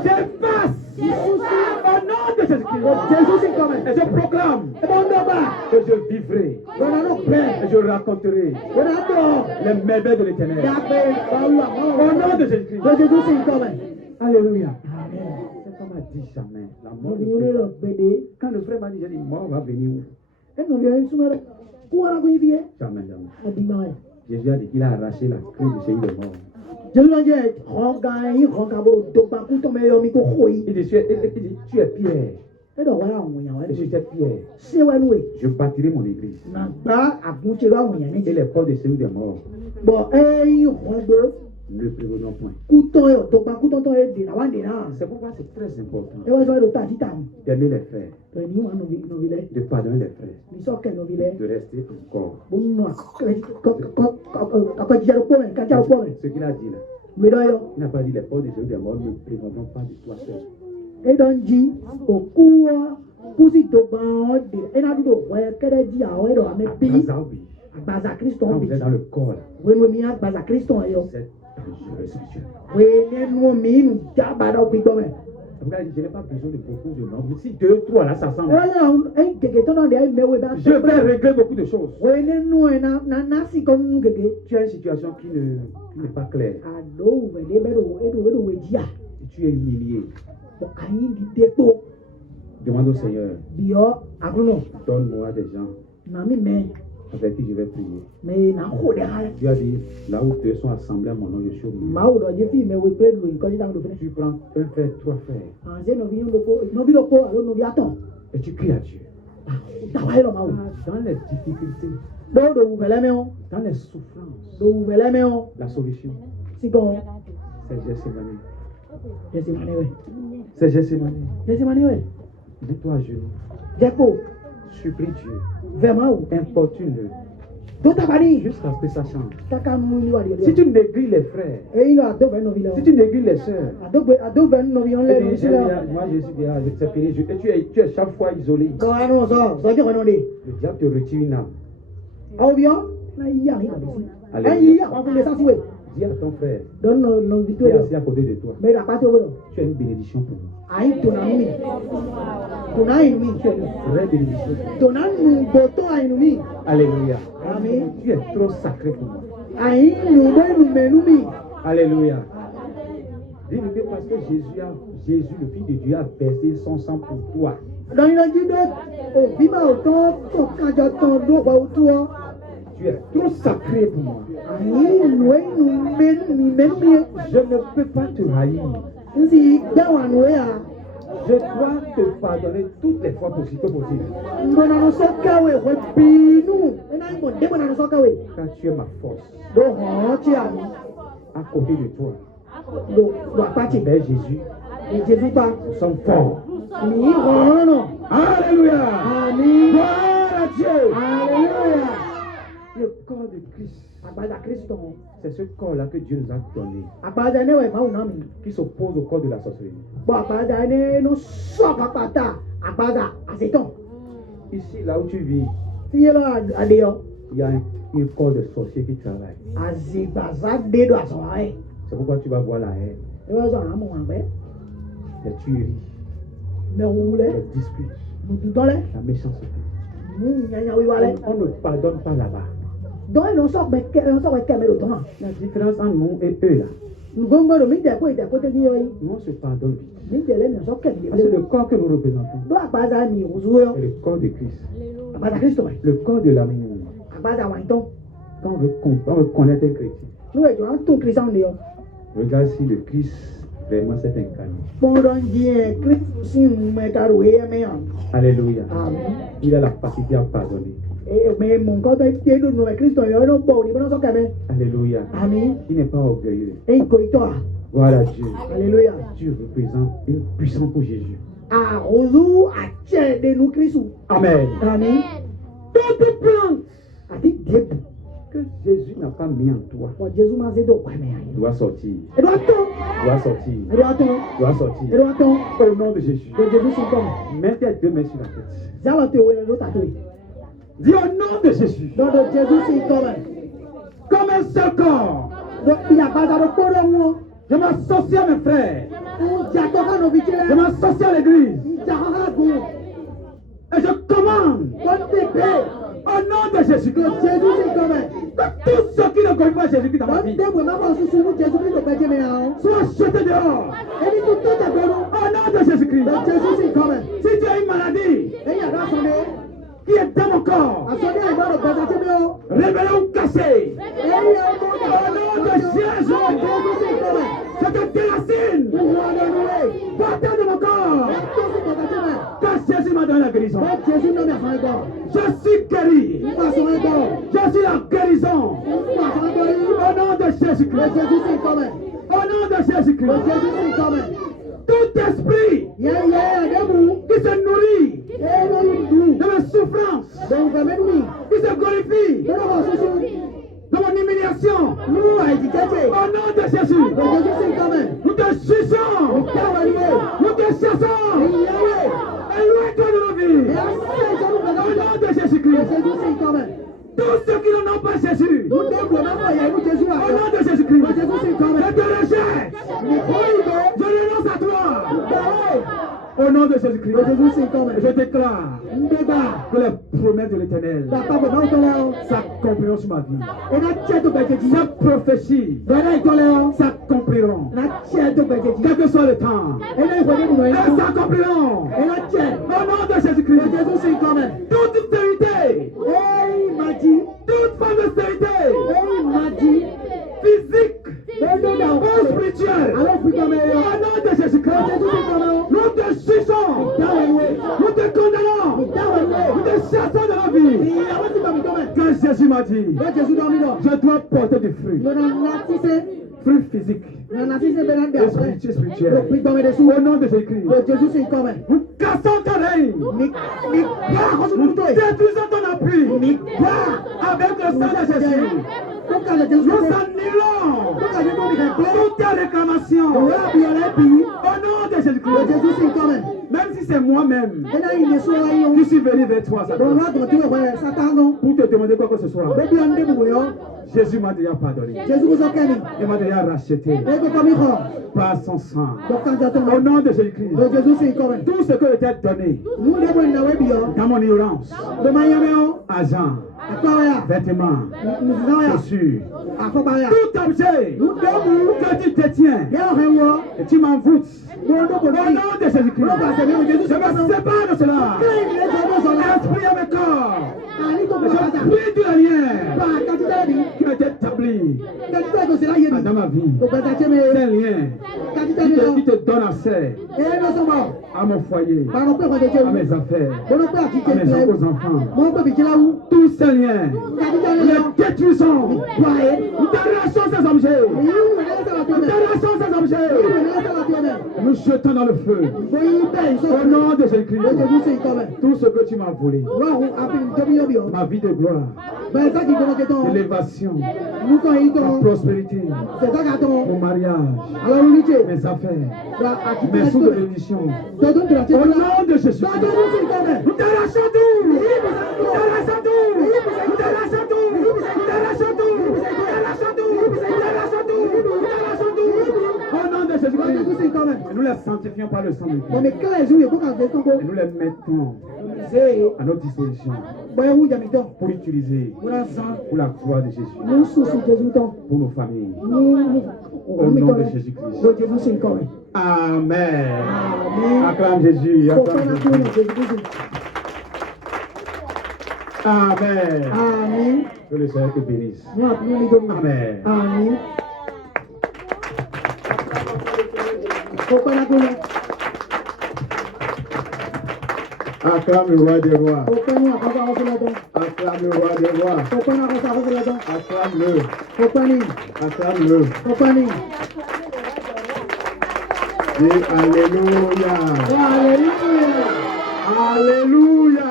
J'efface. Au nom de Jésus-Christ. Et je proclame que je vivrai. Et je raconterai les merveilles de l'Éternel. Au nom de Jésus-Christ. Alléluia. Cet homme a dit jamais. La mort. Quand le frère m'a dit, j'ai dit, mort va venir où? Jamais, jamais. Jésus a dit qu'il a arraché la clé du séjour de mort. Il dit, tu es Pierre. Je suis Pierre. Je bâtirai mon église. Et les portes du séjour des morts ne prévaudront point. C'est pourquoi c'est très important d'aimer les frères, de pardonner les frères, de rester encore. Ce qu'il a dit là, il n'a pas dit les portes des séjours des morts ne prévaudront pas de toi seul. Quand vous êtes dans le corps, c'est dangereux spirituellement. Je n'ai pas besoin de beaucoup de noms. Si 2 ou 3 là s'assemblent, je vais régler beaucoup de choses. Tu as une situation qui n'est pas claire. Tu es humilié. Demande au Seigneur, donne-moi des gens avec qui je vais prier. Tu as dit, là où 2 sont assemblés à mon nom, je suis au milieu. Tu prends un frère, 3 frères, et tu cries à Dieu. Dans les difficultés, dans les souffrances, la solution, c'est Gethsémane. C'est Gethsémane. Mets-toi à genoux. Supplie Dieu. Importune-le. Jusqu'à ce que ça change. Si tu néglis les frères, si tu néglis les sœurs, moi je suis bien, c'est fini. Tu es chaque fois isolé. Le diable te retire une âme. Alléluia. Dis à ton frère, qui est assis à côté de toi, tu es une bénédiction pour moi. Tu es une vraie bénédiction. Alléluia. Tu es trop sacré pour moi. Alléluia. Dis-le que parce que Jésus, le Fils de Dieu, a versé son sang pour toi. Tu es trop sacré pour moi. Je ne peux pas te haïr. Je dois te pardonner toutes les fois possibles. Car tu es ma force. À côté de toi, vers Jésus, nous sommes forts. Alléluia. Gloire à Dieu. Alléluia. Le corps de Christ, c'est ce corps-là que Dieu nous a donné, qui s'oppose au corps de la sorcellerie. Ici, là où tu vis, il y a un corps de sorcier qui travaille. C'est pourquoi tu vas voir la haine, les tueries, les disputes, la méchanceté. On ne pardonne pas là-bas. La différence entre nous et eux là, nous on se pardonne vite. Parce que le corps que nous représentons est le corps de Christ, le corps de l'amour. Quand on veut connaître un chrétien, regarde si le Christ vraiment s'est incarné. Alléluia. Il a la capacité à pardonner. Alléluia. Il n'est pas orgueilleux. Gloire à Dieu. Alléluia. Dieu représente une puissance pour Jésus. Arozu ache de nous Christ. Amen. Amen. Toute plante Ati debout. que Jésus n'a pas mis en toi Pour Jésus m'a dit donc doit sortir. Et doit ton. Doit sortir. Et doit ton. Doit sortir. Et doit ton. Au nom de Jésus. Que Jésus s'y comme. Mets tes deux mains sur la tête. Zalo te wele l'autre à toi. Dis au nom de Jésus. Donc de Jésus s'y comme. Comme un seul corps. Donc il y a pas de corps. Je m'associe à mes frères. Je Je m'associe à l'église. Et je commande au nom de Jésus que tous ceux qui ne connaissent pas Jésus-Christ dans ma vie soient jetés dehors. Au nom de Jésus-Christ. Si tu as une maladie qui est dans mon corps, révélons cassé. Au nom de Jésus, je te déracine. Partant de mon corps. Car Jésus m'a donné la guérison. Je suis guéri. Je suis la guérison. Au nom de Jésus-Christ. Au nom de Jésus-Christ. Tout esprit qui se nourrit de mes souffrances, qui se glorifie de mon humiliation, au nom de Jésus, nous te chassons, nous te chassons, éloigne-toi de nos vies, au nom de Jésus-Christ. Tous ceux qui n'en ont pas Jésus, au nom de Jésus-Christ, je te rejette, je renonce à toi. Au nom de Jésus-Christ, je déclare que les promesses de l'Éternel s'accompliront sur ma vie. Ces prophéties s'accompliront. Quel que soit le temps, elles s'accompliront. Au nom de Jésus-Christ, toute stérilité, toute forme de stérilité, physique ou spirituelle, au nom de Jésus-Christ, nous te jugeons, nous te condamnons, nous te chassons de la vie. Quand Jésus m'a dit, je dois porter des fruits, fruits physiques et spirituels, au nom de Jésus-Christ, nous cassons ton règne, nous détruisons ton appui, avec le sang de Jésus. Nous annulons toute ta réclamation au nom de Jésus-Christ. Même si c'est moi-même qui suis venu vers toi, pour te demander quoi que ce soit, Jésus m'a déjà pardonné. Il m'a déjà racheté par son sang. Au nom de Jésus-Christ, tout ce que je t'ai donné dans mon ignorance, argent, vêtements, chaussures, tout objet que tu détiens et tu m'envoûtes au nom de Jésus-Christ, je me sépare de cela. Esprit à mes corps, je prie de la lien qui a été établi dans ma vie. C'est lien qui te donne accès à mon foyer, à mes affaires, à mes enfants. Tous ces liens, les détruisons. Nous t'arrachons ces objets. Nous t'arrachons ces objets. Nous jetons dans le feu. Au nom de Jésus-Christ, tout ce que tu m'as volé, ma vie de gloire, d'élévation, ma prospérité, mon mariage, mes affaires, mes sous de bénédiction. Au nom de Jésus, nous t'arrachons tout. Nous t'arrachons tout. Nous t'arrachons tout. Nous t'arrachons tout. Nous t'arrachons tout. Nous t'arrachons tout. Nous t'arrachons tout. Au nom de Jésus-Christ, nous les sanctifions par le sang de Christ. Et nous les mettons à notre disposition pour utiliser pour la gloire de Jésus, pour nos familles. Au nom de Jésus-Christ. Amen. Acclame Jésus. Acclame Jésus. Amen. Amen. Que le Seigneur te bénisse. Amen. Amen. Acclame le roi des rois. Acclame le roi des rois. Acclame-le. Acclame-le. Et alléluia. Alléluia. Alléluia.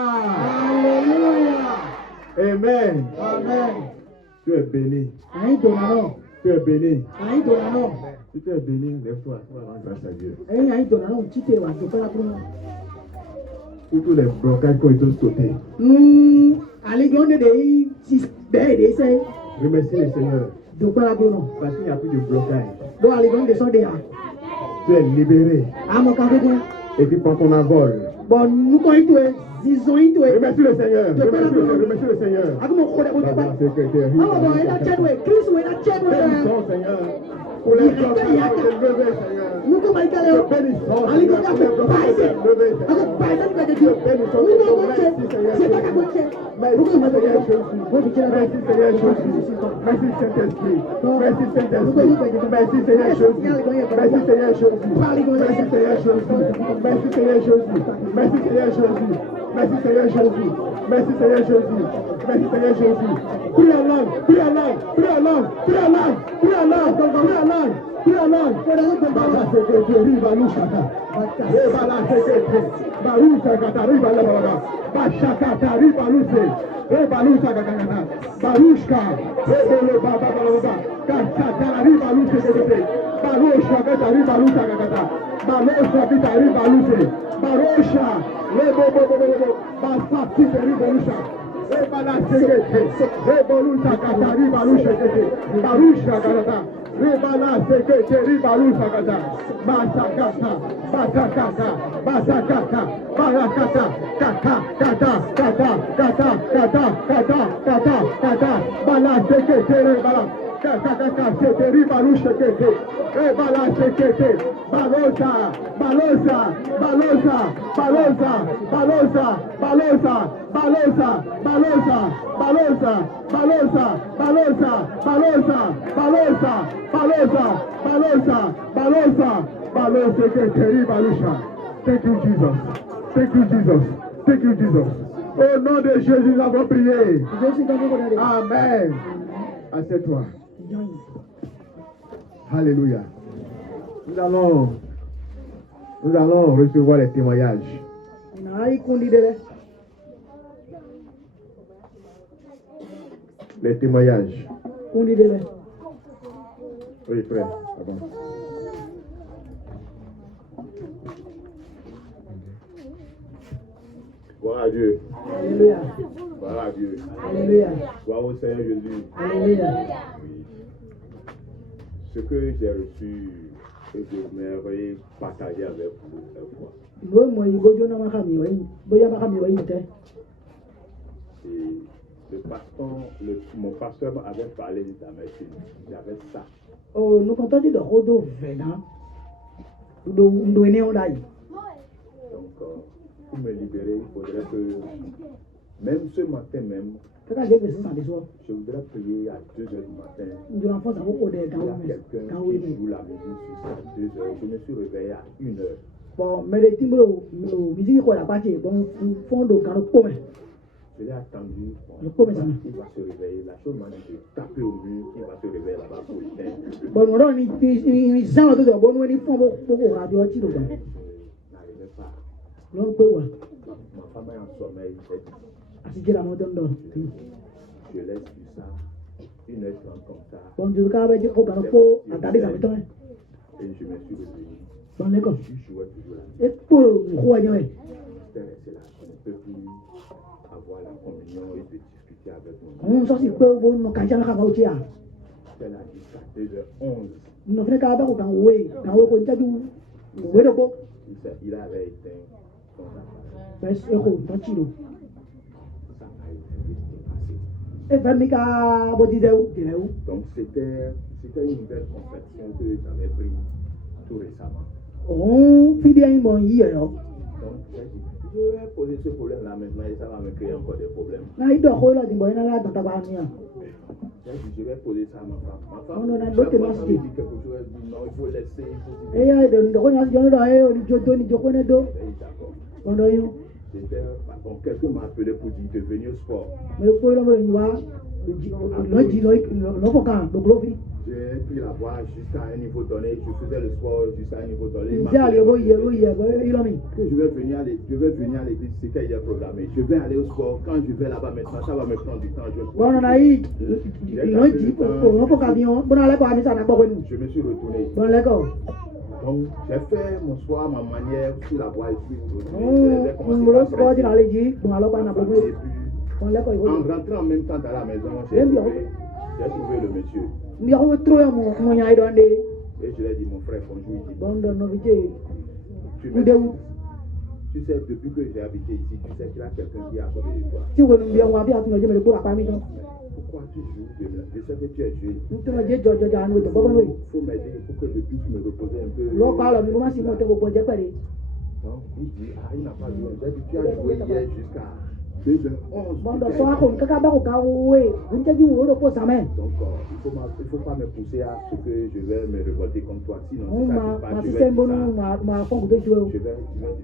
Alléluia. Amen. Amen. Tu es béni. Aïe, donne-nous. Tu es béni. Aïe, donne-nous. Si tu es béni, lève-toi. Grâce à Dieu. Aïe, donne-nous. Tu t'es là. Tu peux la prendre. Pour tous les blocages qui ont été sautés. Nous, allez, on est des essais. Remercie le Seigneur. Tu peux la prendre. Parce qu'il n'y a plus de blocage. Bon, allez, on descend des Tu es libéré. Ah, mon café. Et tu prends ton envol. Bon, nous, quand il est, disons, il est. Remercie le Seigneur. Remercie le Seigneur. Ah, comment on dit? Ah, bon, il a tchèque, Christ, il a tchèque. Bénissons, Seigneur. Pour les gens qui ont été levés, Seigneur. Nous, comment il est? Bénissons, Allez, Seigneur. on va faire baisser. Ah, bon, baisser, tu vas te dire. Nous, non, c'est pas qu'à côté. Merci Seigneur Jésus. Merci Seigneur Jésus. Merci Saint-Esprit. Merci Saint-Esprit. Merci Seigneur Jésus. Merci Seigneur Jésus. Merci Seigneur Jésus. Merci Seigneur Jésus. Merci Seigneur Jésus. Merci Seigneur Jésus. Merci Seigneur Jésus. Merci Seigneur Jésus. Prie en langue. Prie en langue. Prie en langue. Prie en langue. Prie en langue. Prie en langue. Prie en langue. Baba sekete riba lushaka. Riba la sekete. Barusa kata riba la baba. Bashakata riba luse. Riba lusa kata. Barushka. Rebele baba baba. Kasata riba luse kete. Barosha kata riba lusa kata. Barosha kata riba luse. Barosha. Rebo bobo bobo. Basati riba lusa. Riba la sekete. Rebo lusa kata riba lusa kete. Barusha kata. Ribala sekete ribalusa kata basakata basakata basakata barakata kata kata kata kata kata kata kata kata bala sekete ribala kata kata sekete ribalusa kete ribala sekete balosa balosa balosa balosa balosa balosa balosa balosa balosa balosa balosa balosa balosa balosa balosa balosa balosa keteri balusha. Thank you Jesus. Thank you Jesus. Thank you Jesus. Au nom de Jésus nous avons prié. Amen. Assieds-toi. Alléluia. Nous allons recevoir les témoignages. Les témoignages. Oui, frère. Avant. Gloire à Dieu. Alléluia. Gloire à Dieu. Alléluia. Gloire au Seigneur Jésus. Alléluia. Oui. Ce que j'ai reçu et que je m'aimerais partager avec vous cette fois. Mon pasteur m'avait parlé de ta médecine. J'avais ça. Oh, nous comptons de Rodo Vénan. Donc, pour me libérer, il faudrait que, même ce matin même, je voudrais prier à 2h du matin. Il y a quelqu'un qui joue la musique jusqu'à 2h. Je me suis réveillé à 1h. Bon, mais les timbres, musique, quoi, la partie, bon, fond de carreau commun. Je l'ai attendu. Il va se réveiller. La chose m'a dit de taper au mur. Il va se réveiller là-bas pour éteindre. Bon, on a mis ça là dedans. Bon, on a mis fond pour radio. Je n'arrivais pas. Ma femme est en sommeil. Je laisse tout ça. 1h30 comme ça. Bon, je vais attendre ça. Et je me suis réveillé. Je jouais toujours là. Et pour je resté là. Je ne peux plus avoir la communion et de discuter avec mon Dieu. C'est là jusqu'à 2h11. Il avait éteint son appareil. Ça m'a été passé. Donc c'était une nouvelle confession que j'avais prise tout récemment. Donc je vais poser ce problème-là maintenant et ça va me créer encore des problèmes. Je vais poser ça à ma femme. Ma femme me dit quelque chose, elle dit non, il faut laisser. D'accord. Quelqu'un m'a appelé pour dire de venir au sport. J'ai pris la voie jusqu'à un niveau donné. Je faisais le sport jusqu'à un niveau donné. Que je vais venir à l'église, c'est qu'il est programmé. Je vais aller au sport. Quand je vais là-bas maintenant, ça va me prendre du temps. Je me suis retourné. Donc, j'ai fait mon sport à ma manière sur la voie et puis en rentrant en même temps dans la maison, j'ai trouvé le monsieur. Et je lui ai dit, mon frère, bonjour. Tu sais, depuis que j'ai habité ici, tu sais qu'il y a quelqu'un qui est à côté de toi. Pourquoi tu joues de là? Je sais que tu es jeune. Il faut m'aider pour que je puisse me reposer un peu. Donc, il dit, il n'a pas joué. J'ai dit, tu as joué hier jusqu'à 2h11. Donc, il ne faut pas me pousser à ce que je vais me révolter comme toi. Sinon, si ça ne pas, je vais dire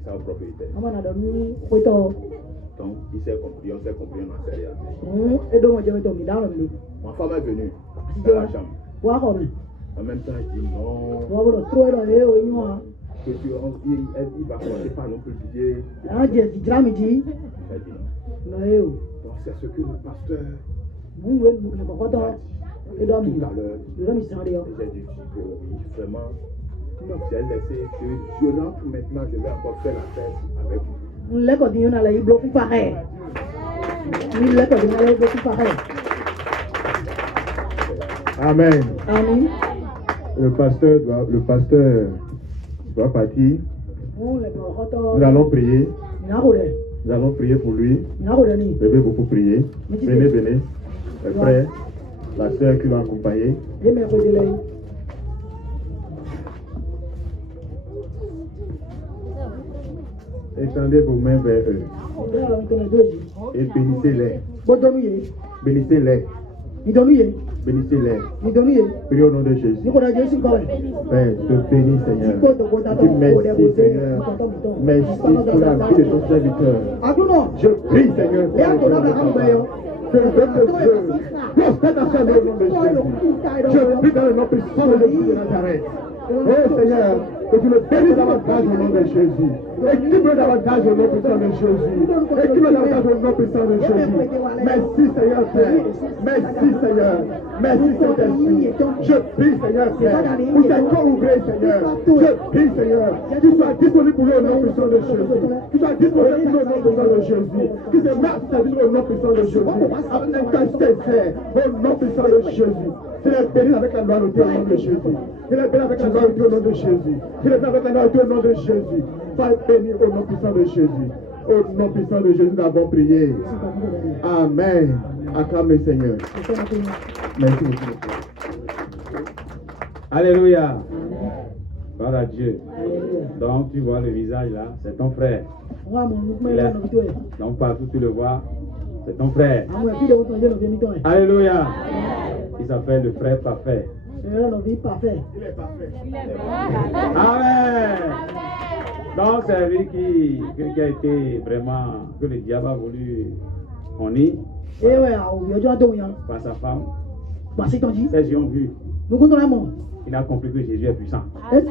ça au propriétaire. Donc, il s'est compris, on s'est compris, on a fait rien. Ma femme est venue dans la chambre. En même temps, elle dit non. Que tu il va compter par non plus billet. Elle dit non. Donc, c'est ce que le pasteur tout à l'heure. Et j'ai dit que vraiment, j'ai laissé, je rentre maintenant, je vais encore faire la fête avec vous. Amen. Amen. Le pasteur doit partir. Nous allons prier. Nous allons prier pour lui. Bébé, beaucoup prier. Venez, venez. Les frères, la sœur qui va accompagner. Étendez vos mains vers eux. Et bénissez-les. Bénissez-les. Bénissez-les. Priez au nom de Jésus. Père, te bénis, Seigneur. Merci, Seigneur. Merci pour la vie de ton serviteur. Je prie, Seigneur, pour que le Dieu prospère dans son nom au nom de Jésus. Je prie dans le nom puissant de Jésus de Nazareth. Oh Seigneur, que tu le bénisses davantage au nom de Jésus. Équipe-le davantage au nom puissant de Jésus. Équipe-le davantage au nom puissant de Jésus. Merci Seigneur Père. Merci Seigneur. Merci Saint-Esprit. Je prie Seigneur Père. Pour tes corps ouvrés Seigneur. Je prie Seigneur. Qu'il soit disponible pour le nom puissant de Jésus. Qu'il soit disponible pour le nom puissant de Jésus. Qu'il se marche service au nom puissant de Jésus. Avec un cœur sincère au nom puissant de Jésus. Il est béni avec la loyauté au nom de Jésus. Il est béni avec la loyauté au nom de Jésus. Il est béni avec la loyauté au nom de Jésus. Sois béni au nom puissant de Jésus. Au nom puissant de Jésus, nous avons prié. Amen. Acclame le Seigneur. Merci beaucoup. Alléluia. Gloire à Dieu. Donc tu vois le visage là, c'est ton frère. Donc partout tu le vois, c'est ton frère. Alléluia. Il s'appelle le frère parfait. Il est parfait. Amen. Donc c'est lui qui a été vraiment, que le diable a voulu honner par sa femme. Ces gens ont vu. Il a compris que Jésus est puissant. Amen.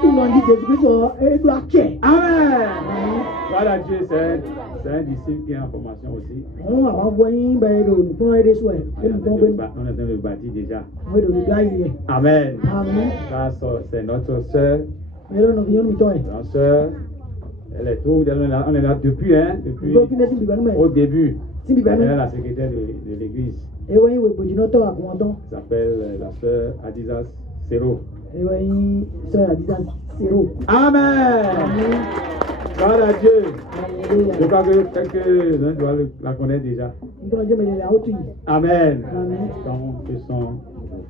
Voilà Dieu, c'est un disciple qui est en formation aussi. On est en train de le bâtir déjà. Amen. Ça, c'est notre soeur. Notre soeur, elle est tout, on est là depuis au début. Elle est la secrétaire de l'église. Ça s'appelle la soeur Adizas Sero. Amen. Gloire à Dieu. Je crois que quelques-uns doivent la connaître déjà. Amen. Donc, ce sont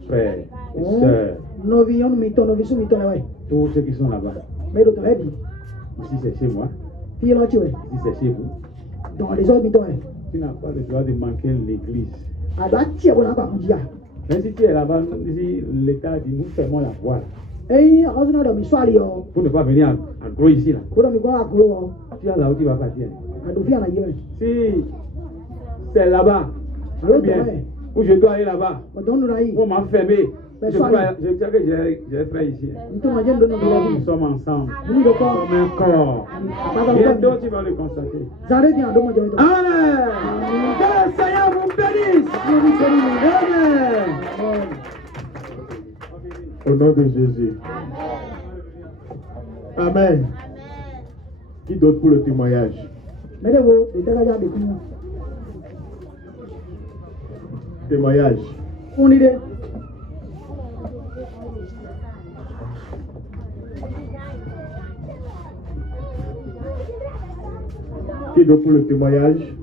frères et sœurs. Tous ceux qui sont là-bas. Ici, c'est chez moi. Ici, c'est chez vous. Tu n'as pas le droit de manquer l'église. Même si tu es là-bas, ici, l'État dit nous fermons la voie. Pour ne pas venir à gros ici. Là. Tu as là où tu vas partir. Si c'est là-bas, bien, où je dois aller là-bas, on m'a fermé. Je sais que j'ai fait ici. Nous sommes ensemble. Nous sommes un corps. Bientôt, tu vas le constater. Amen. Que le Seigneur vous bénisse. Amen. Au nom de Jésus. Amen. Qui d'autre pour le témoignage? Témoignage. Qui d'autre pour le témoignage?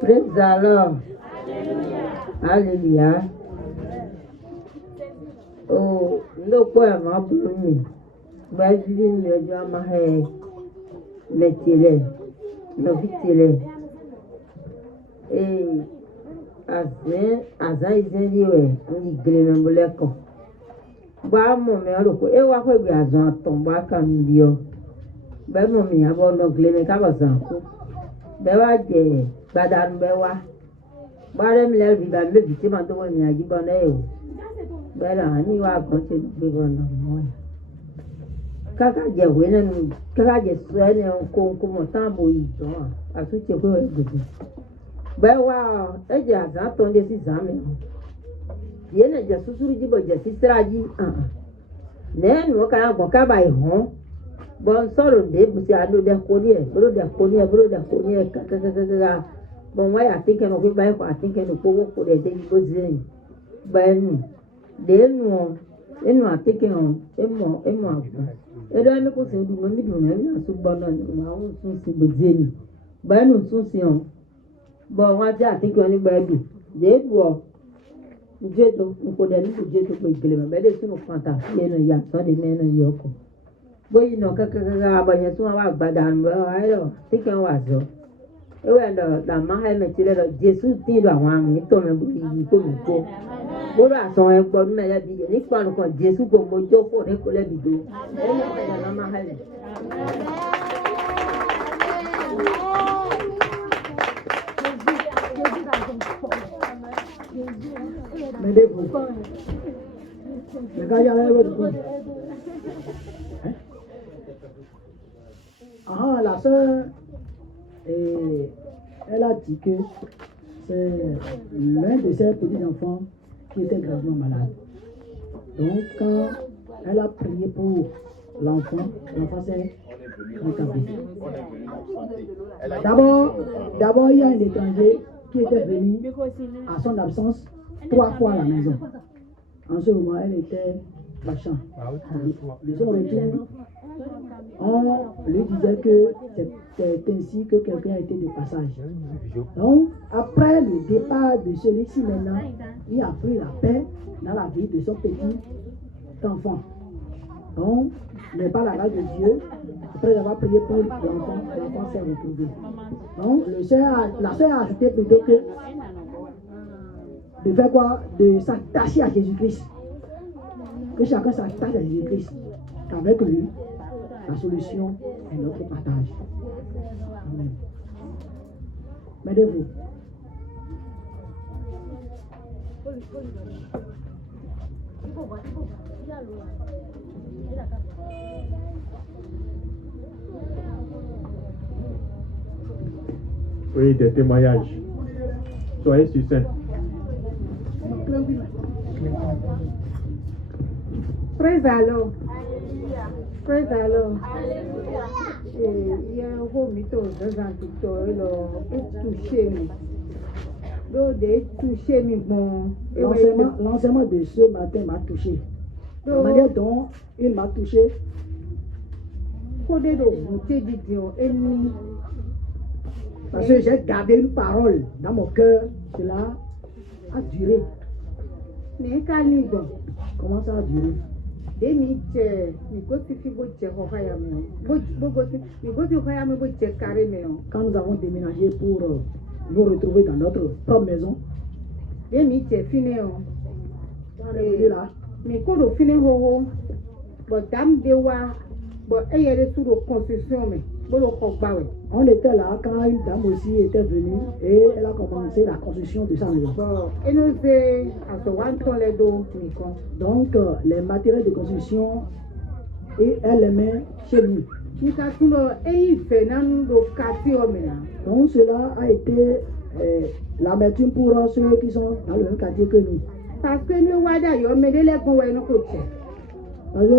Praise the Lord. Hallelujah. Oh, look where my blooming. By giving your drama hair, Metile, Novitile. As I said, you were gleaming Buleko. Bamo me aloko, ewa kwe biazon tomba kambio. Bemo mi abo no gleaming kabazanko. Bewa je, badan bewa. Bare mi lel biba me biti mando wo mi aji bona e o. Bera ani wa gon se bi bona mo. Kaka je we nanu, kaka je so ene ko mo tambo yi to asu che ko e gudu. Bewa eje azan to nde si zame. Yene je susuru jibo je sisraji nenu ka gon ka bai hon bon soro de busi ado de koni e bro de koni ka bon why I think no go bai ko I think no ko de go zen ben de no enu I think no emo agba e do mi ko se du mi du na mi asu bona na won sun si go zen ba nu sun si on bon wa ja I think oni gba du de du Jeto, nko de ni jeto ko ikelema bede sunu kwanta yeno ya so de meno yoko boyi no kaka abanya sunu wa gbada nbo ayo tiken wa zo ewe ndo da ma ha me tile do Jesu ti do awon ami to me boyi ko mi ko boro asan e gbo mi le bi ni pa nu kan Jesu ko mo joko ni ko le bi do e ni da ma ha le Mettez-vous. Le gars, il y a un autre coup. Ah, la soeur, elle a dit que c'est l'un de ses petits-enfants qui était gravement malade. Donc, quand elle a prié pour l'enfant s'est rétabli. D'abord, il y a un étranger qui était venu à son absence 3 fois à la maison. En ce moment, elle était vachant. De son retour, on lui disait que c'est ainsi que quelqu'un était de passage. Donc, après le départ de celui-ci maintenant, il a pris la paix dans la vie de son petit enfant. Donc, mais par la grâce de Dieu, après avoir prié pour l'enfant s'est retrouvé. Donc, la sœur a ajouté plutôt que de faire quoi? De s'attacher à Jésus-Christ. Que chacun s'attache à Jésus-Christ. Qu'avec lui, la solution est notre partage. Amen. Mettez-vous. Oui, des témoignages. Soyez succinct. Praise the Lord. Praise the Lord. Il y a un gros mytho dans un tuto, il a touché. Donc, de toucher, bon. L'enseignement de ce matin m'a touché. La manière dont il m'a touché. Parce que j'ai gardé une parole dans mon cœur, cela a duré. Comment ça a duré? Quand nous avons déménagé pour nous retrouver dans notre propre maison, On était là quand une dame aussi était venue et elle a commencé la construction de sa maison. Donc, les matériels de construction, et elle les met chez nous. Donc, cela a été l'amertume pour ceux qui sont dans le même quartier que nous. Parce que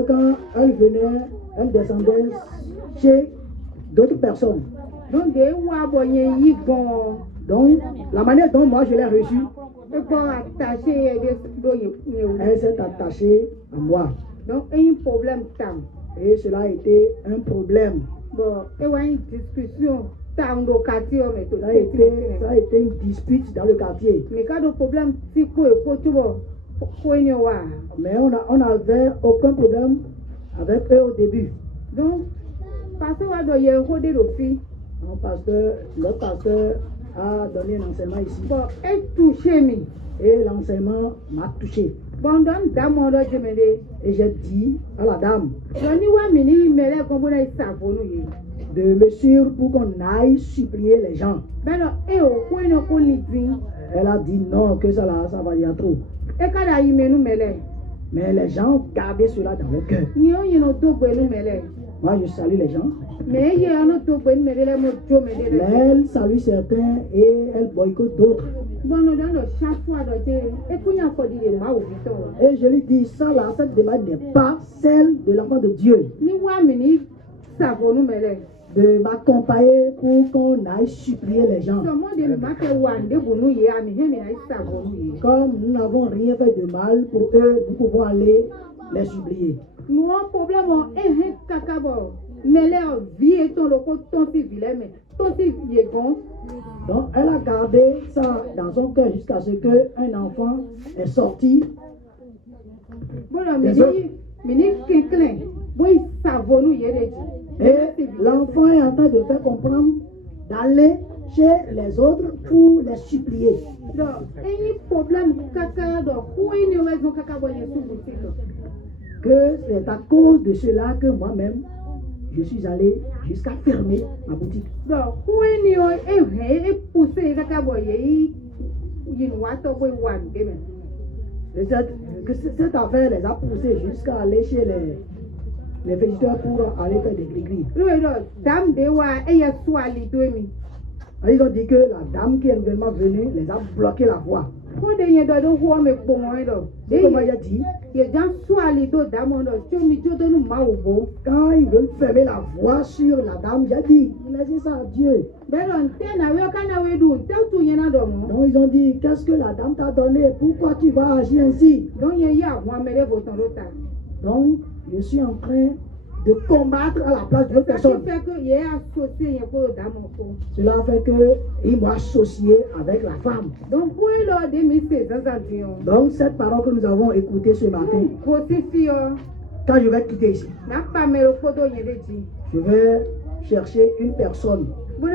quand elle venait, elle descendait chez d'autres personnes. Donc, la manière dont moi je l'ai reçue, elle s'est attachée à moi. Donc, un problème. Et cela a été un problème. Ça a été une dispute dans le quartier. Mais on n'avait aucun problème avec eux au début. Donc, le pasteur a donné un enseignement ici. Et l'enseignement m'a touché. Et j'ai dit à la dame de me suivre pour qu'on aille supplier les gens. Elle a dit non, que ça va y aller trop. Mais les gens gardaient cela dans leur cœur. Moi, je salue les gens. Mais elle salue certains et elle boycotte d'autres. Et je lui dis, ça là, cette demande n'est pas celle de l'enfant de Dieu. De m'accompagner pour qu'on aille supplier les gens. Comme nous n'avons rien fait de mal pour eux, nous pouvons aller les supplier. Donc elle a gardé ça dans son cœur jusqu'à ce qu'un enfant est sorti. Et l'enfant est en train de faire comprendre d'aller chez les autres pour les supplier. Que c'est à cause de cela que moi-même, je suis allé jusqu'à fermer ma boutique. Cette affaire les a poussés jusqu'à aller chez les visiteurs pour aller faire des gris-gris. Ils ont dit que la dame qui est nouvellement venue les a bloqué la voie. Comment il a dit? Quand ils veulent fermer la voie sur la dame, j'ai dit, laissez ça à Dieu. Donc ils ont dit, qu'est-ce que la dame t'a donné? Pourquoi tu vas agir ainsi? Donc je suis en train de combattre à la place de l'autre personne. Cela fait qu'ils m'ont associé avec la femme. Donc cette parole que nous avons écoutée ce matin, quand je vais quitter ici, je vais chercher une personne. Nous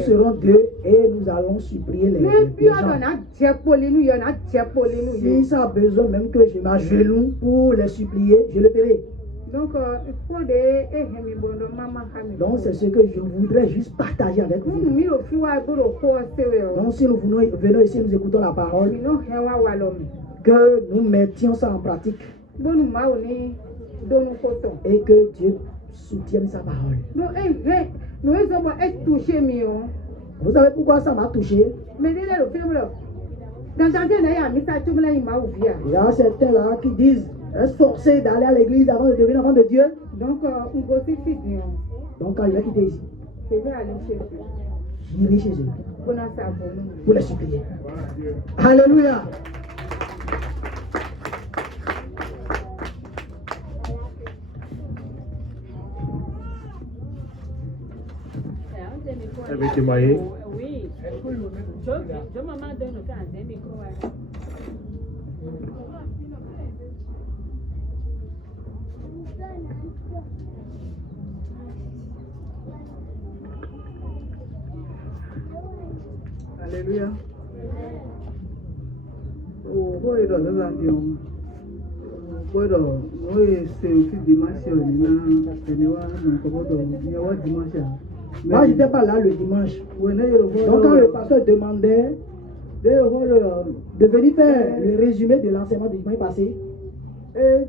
serons deux et nous allons supplier les gens. Si ça a besoin même que je m'agenouille pour les supplier, je le ferai. Donc c'est ce que je voudrais juste partager avec vous. Donc si nous venons ici, nous écoutons la parole, que nous mettions ça en pratique et que Dieu soutienne sa parole. Vous savez pourquoi ça m'a touché? Il y a certains là qui disent, est-ce forcé d'aller à l'église avant de devenir enfant de Dieu? Donc quand il va quitter ici, j'irai chez eux pour les supplier. Alléluia. Avec témoigné. Oui. Je maman donne un micro. Alléluia. Oh, il doit Bueno, noi c'est aussi dimanche, moi, j'étais pas là le dimanche. Donc, quand le pasteur demandait de venir faire le résumé de l'enseignement du dimanche passé, et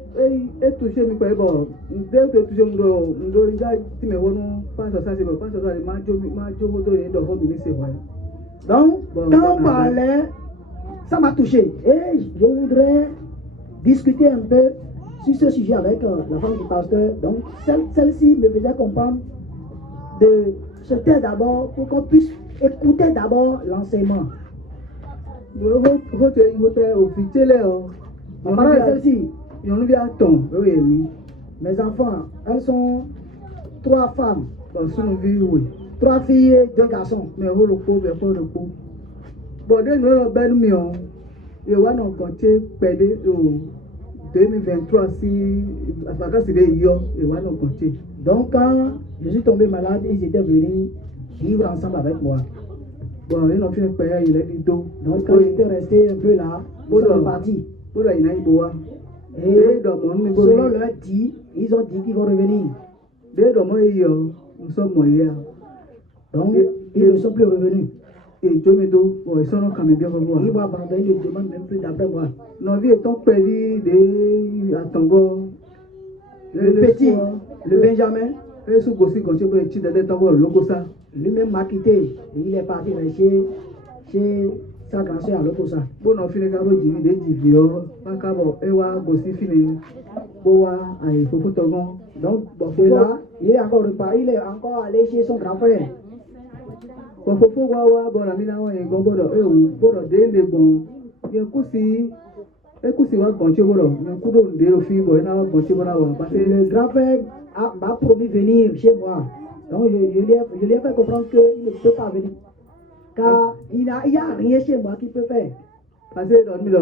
touché mi quoi bon dès que touché ndo nga ti me wonu pasteur ça c'est bon pasteur ça ma jo moto ni do ho mi c'est vrai. Donc quand on parlait ça m'a touché et je voudrais discuter un peu sur ce sujet avec la femme du pasteur. Donc celle-ci me faisait comprendre de se taire d'abord pour qu'on puisse écouter d'abord l'enseignement. Celle-ci, mes enfants, elles sont 3 femmes, 3 filles et 2 garçons. Mais bon, nous avons ben mieux. Et on a compté 2023 si la vacance est et on a compté. Donc quand je suis tombé malade, ils étaient venus vivre ensemble avec moi. Bon, ils ont fait un père, il a dit donc quand j'étais resté un peu là, ils sont partis. Et selon leur dit, ils ont dit qu'ils vont revenir. Nous sommes moyens. Donc, ils ne sont plus revenus. Et ils sont quand même bien revenus. Ils vont abandonner, ils ne demandent même plus d'après moi. Nos vies étant perdues à Tongo. Le petit, le Benjamin, lui-même m'a quitté. Il est parti chez sa grand-sœur à Lokosa. Bon, on finit par dire des divisions. Donc, bon, là, il est encore reparti, il est encore allé chez son grand frère. Bon, le grand frère m'a promis venir chez moi. Donc je lui ai fait comprendre qu'il ne peut pas venir. Car il n'y a rien chez moi qu'il peut faire. Parce que donc, je lui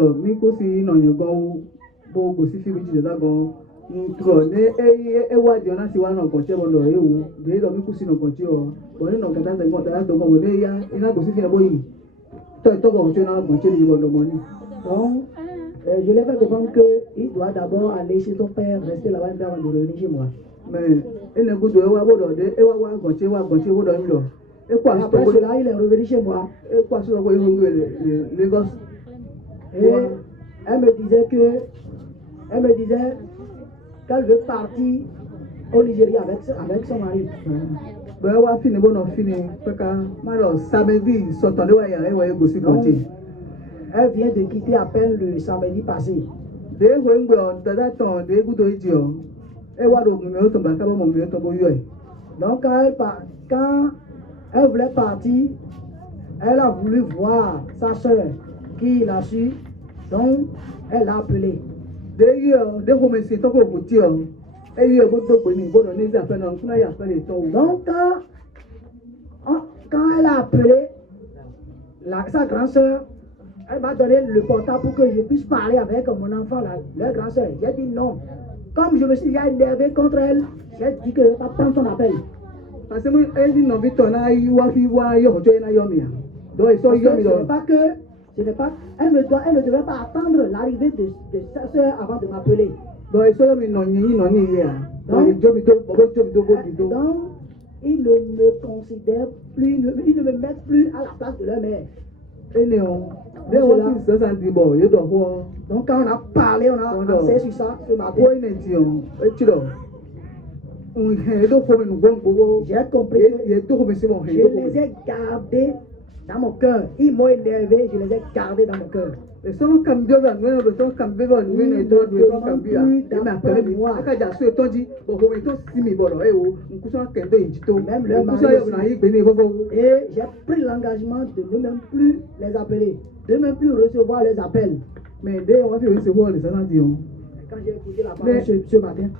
ai fait comprendre qu'il doit d'abord aller chez son père, rester là-bas avant de revenir chez moi. Mais après cela, il est revenu chez moi. Et elle me disait qu'elle veut partir au Nigeria avec son mari. Elle vient de quitter à peine le samedi passé. Donc quand elle voulait partir, elle a voulu voir sa soeur qui l'a su. Donc elle l'a appelé. Donc quand elle a appelé sa grand-sœur, elle m'a donné le portable pour que je puisse parler avec mon enfant, leur grand-sœur. J'ai dit non. Comme je me suis déjà énervé contre elle, j'ai dit que je ne vais pas prendre son appel. Parce que elle dit non, donc elle ne devait pas attendre l'arrivée de sa soeur avant de m'appeler. Donc, ils ne me considèrent plus, ils ne me mettent plus à la place de leur mère. Donc quand on a parlé, on a avancé sur ça ce matin. J'ai compris que je les ai gardés dans mon cœur. Ils m'ont énervé, je les ai gardés dans mon cœur. Même leur mari aussi. Et j'ai pris l'engagement de ne même plus les appeler, de ne même plus recevoir les appels. Mais dès qu'on va recevoir les appels, quand j'ai écouté la parole ce matin,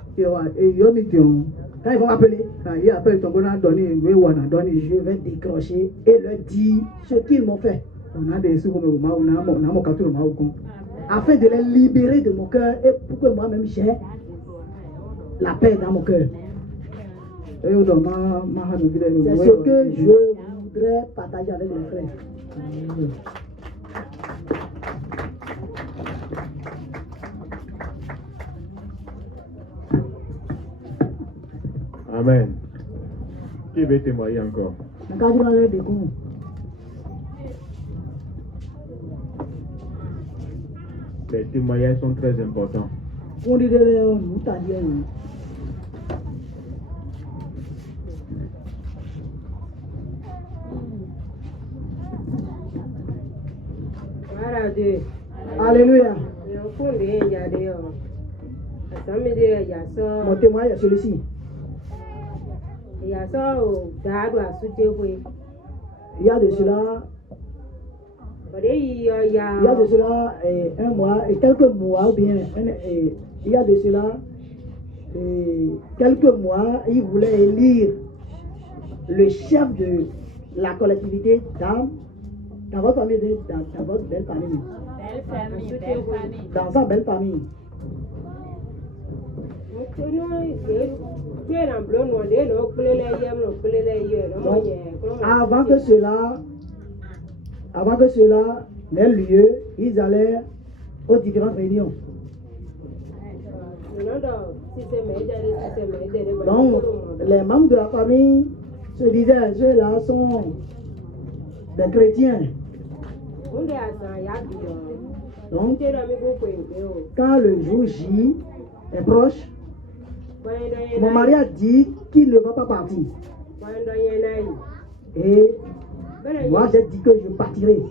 quand ils vont m'appeler, je vais décrocher et leur dire ce qu'ils m'ont fait. Afin de les libérer de mon cœur et pour que moi-même j'ai la paix dans mon cœur. C'est ce que je voudrais partager avec les frères. Amen. Qui veut témoigner encore? Les témoignages sont très importants. Alléluia. Mon témoignage est celui-ci. Il y a de cela un mois et quelques mois, ou bien il y a de cela quelques mois, il voulait élire le chef de la collectivité dans votre famille, dans votre belle famille. Dans sa belle famille. Donc, avant que cela n'ait lieu, ils allaient aux différentes réunions. Donc, les membres de la famille se disaient, ceux-là sont des chrétiens. Donc, quand le jour J est proche, mon mari a dit qu'il ne va pas partir. Et moi, j'ai dit que je partirai.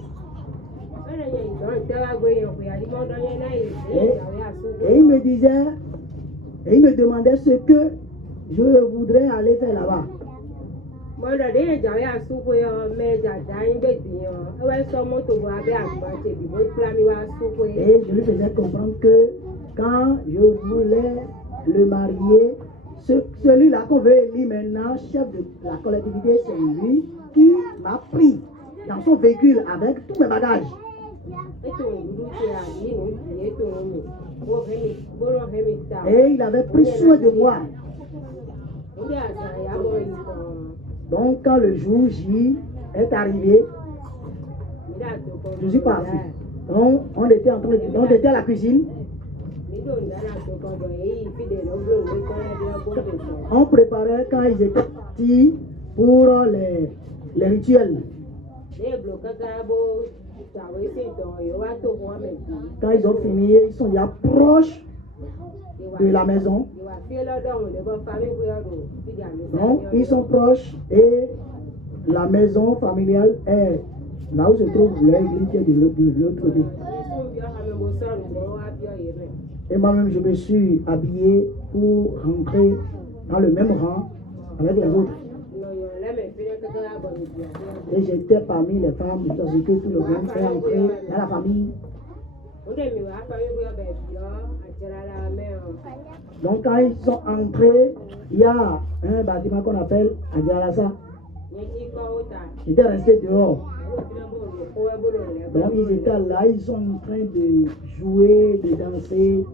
Et il me disait, et il me demandait ce que je voudrais aller faire là-bas. Et je lui faisais comprendre que quand je voulais le marier, celui-là qu'on veut élire maintenant, chef de la collectivité, c'est lui qui m'a pris dans son véhicule avec tous mes bagages. Et il avait pris soin de moi. Donc quand le jour J est arrivé, je suis parti. Donc on était à la cuisine. On préparait quand ils étaient partis pour les rituels. Quand ils ont fini, ils sont déjà proches de la maison. Donc, ils sont proches et la maison familiale est là où se trouve l'église qui est de l'autre côté. Et moi-même, je me suis habillé pour rentrer dans le même rang avec les autres. Et j'étais parmi les femmes, parce que tout le monde est entré dans la famille. Donc quand ils sont entrés, il y a un bâtiment qu'on appelle Adjalasa. Ils étaient restés dehors. Donc ils étaient là, ils sont en train de jouer, de danser.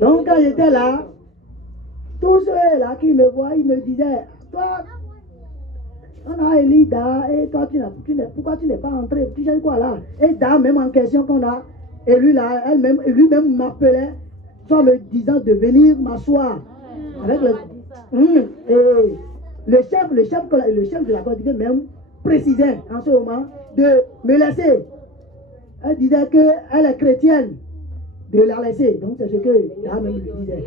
Donc quand j'étais là, tous ceux-là qui me voient, ils me disaient, toi, on a élu Da, et toi, pourquoi tu n'es pas entré? Tu sais quoi là? Et Da, même en question qu'on a élu là, lui-même m'appelait, soit me disant de venir m'asseoir. Avec et le chef de la collectivité même précisait en ce moment de me laisser. Elle disait qu'elle est chrétienne, de la laisser. Donc c'est ce que Da même lui disait.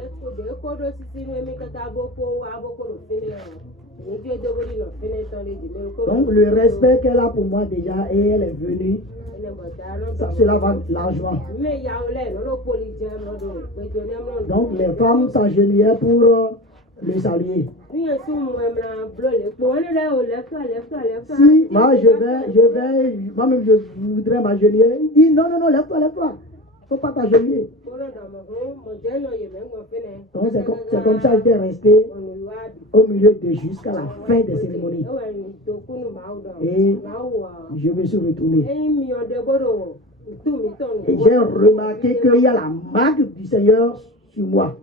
Donc le respect qu'elle a pour moi déjà, et elle est venue, cela va largement. Donc les femmes s'agenouillaient pour le saluer. Si moi-même je voudrais m'agenouiller, il dit non, lève-toi. Il ne faut pas t'agenouiller. Donc c'est comme ça que j'étais resté au milieu jusqu'à la fin des cérémonies. Et je me suis retourné. Et j'ai remarqué qu'il y a la marque du Seigneur sur moi.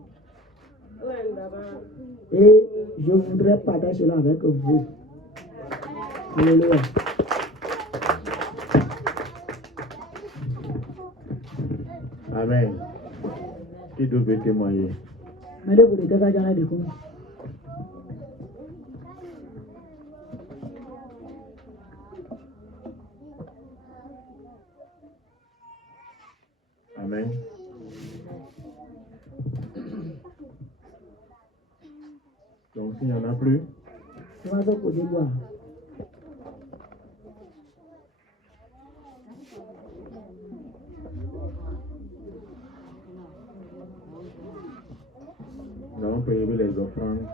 Et je voudrais partager cela avec vous. Alléluia. Amen. Qui devait témoigner? Amen. Donc s'il n'y en a plus, nous allons payer les offrandes.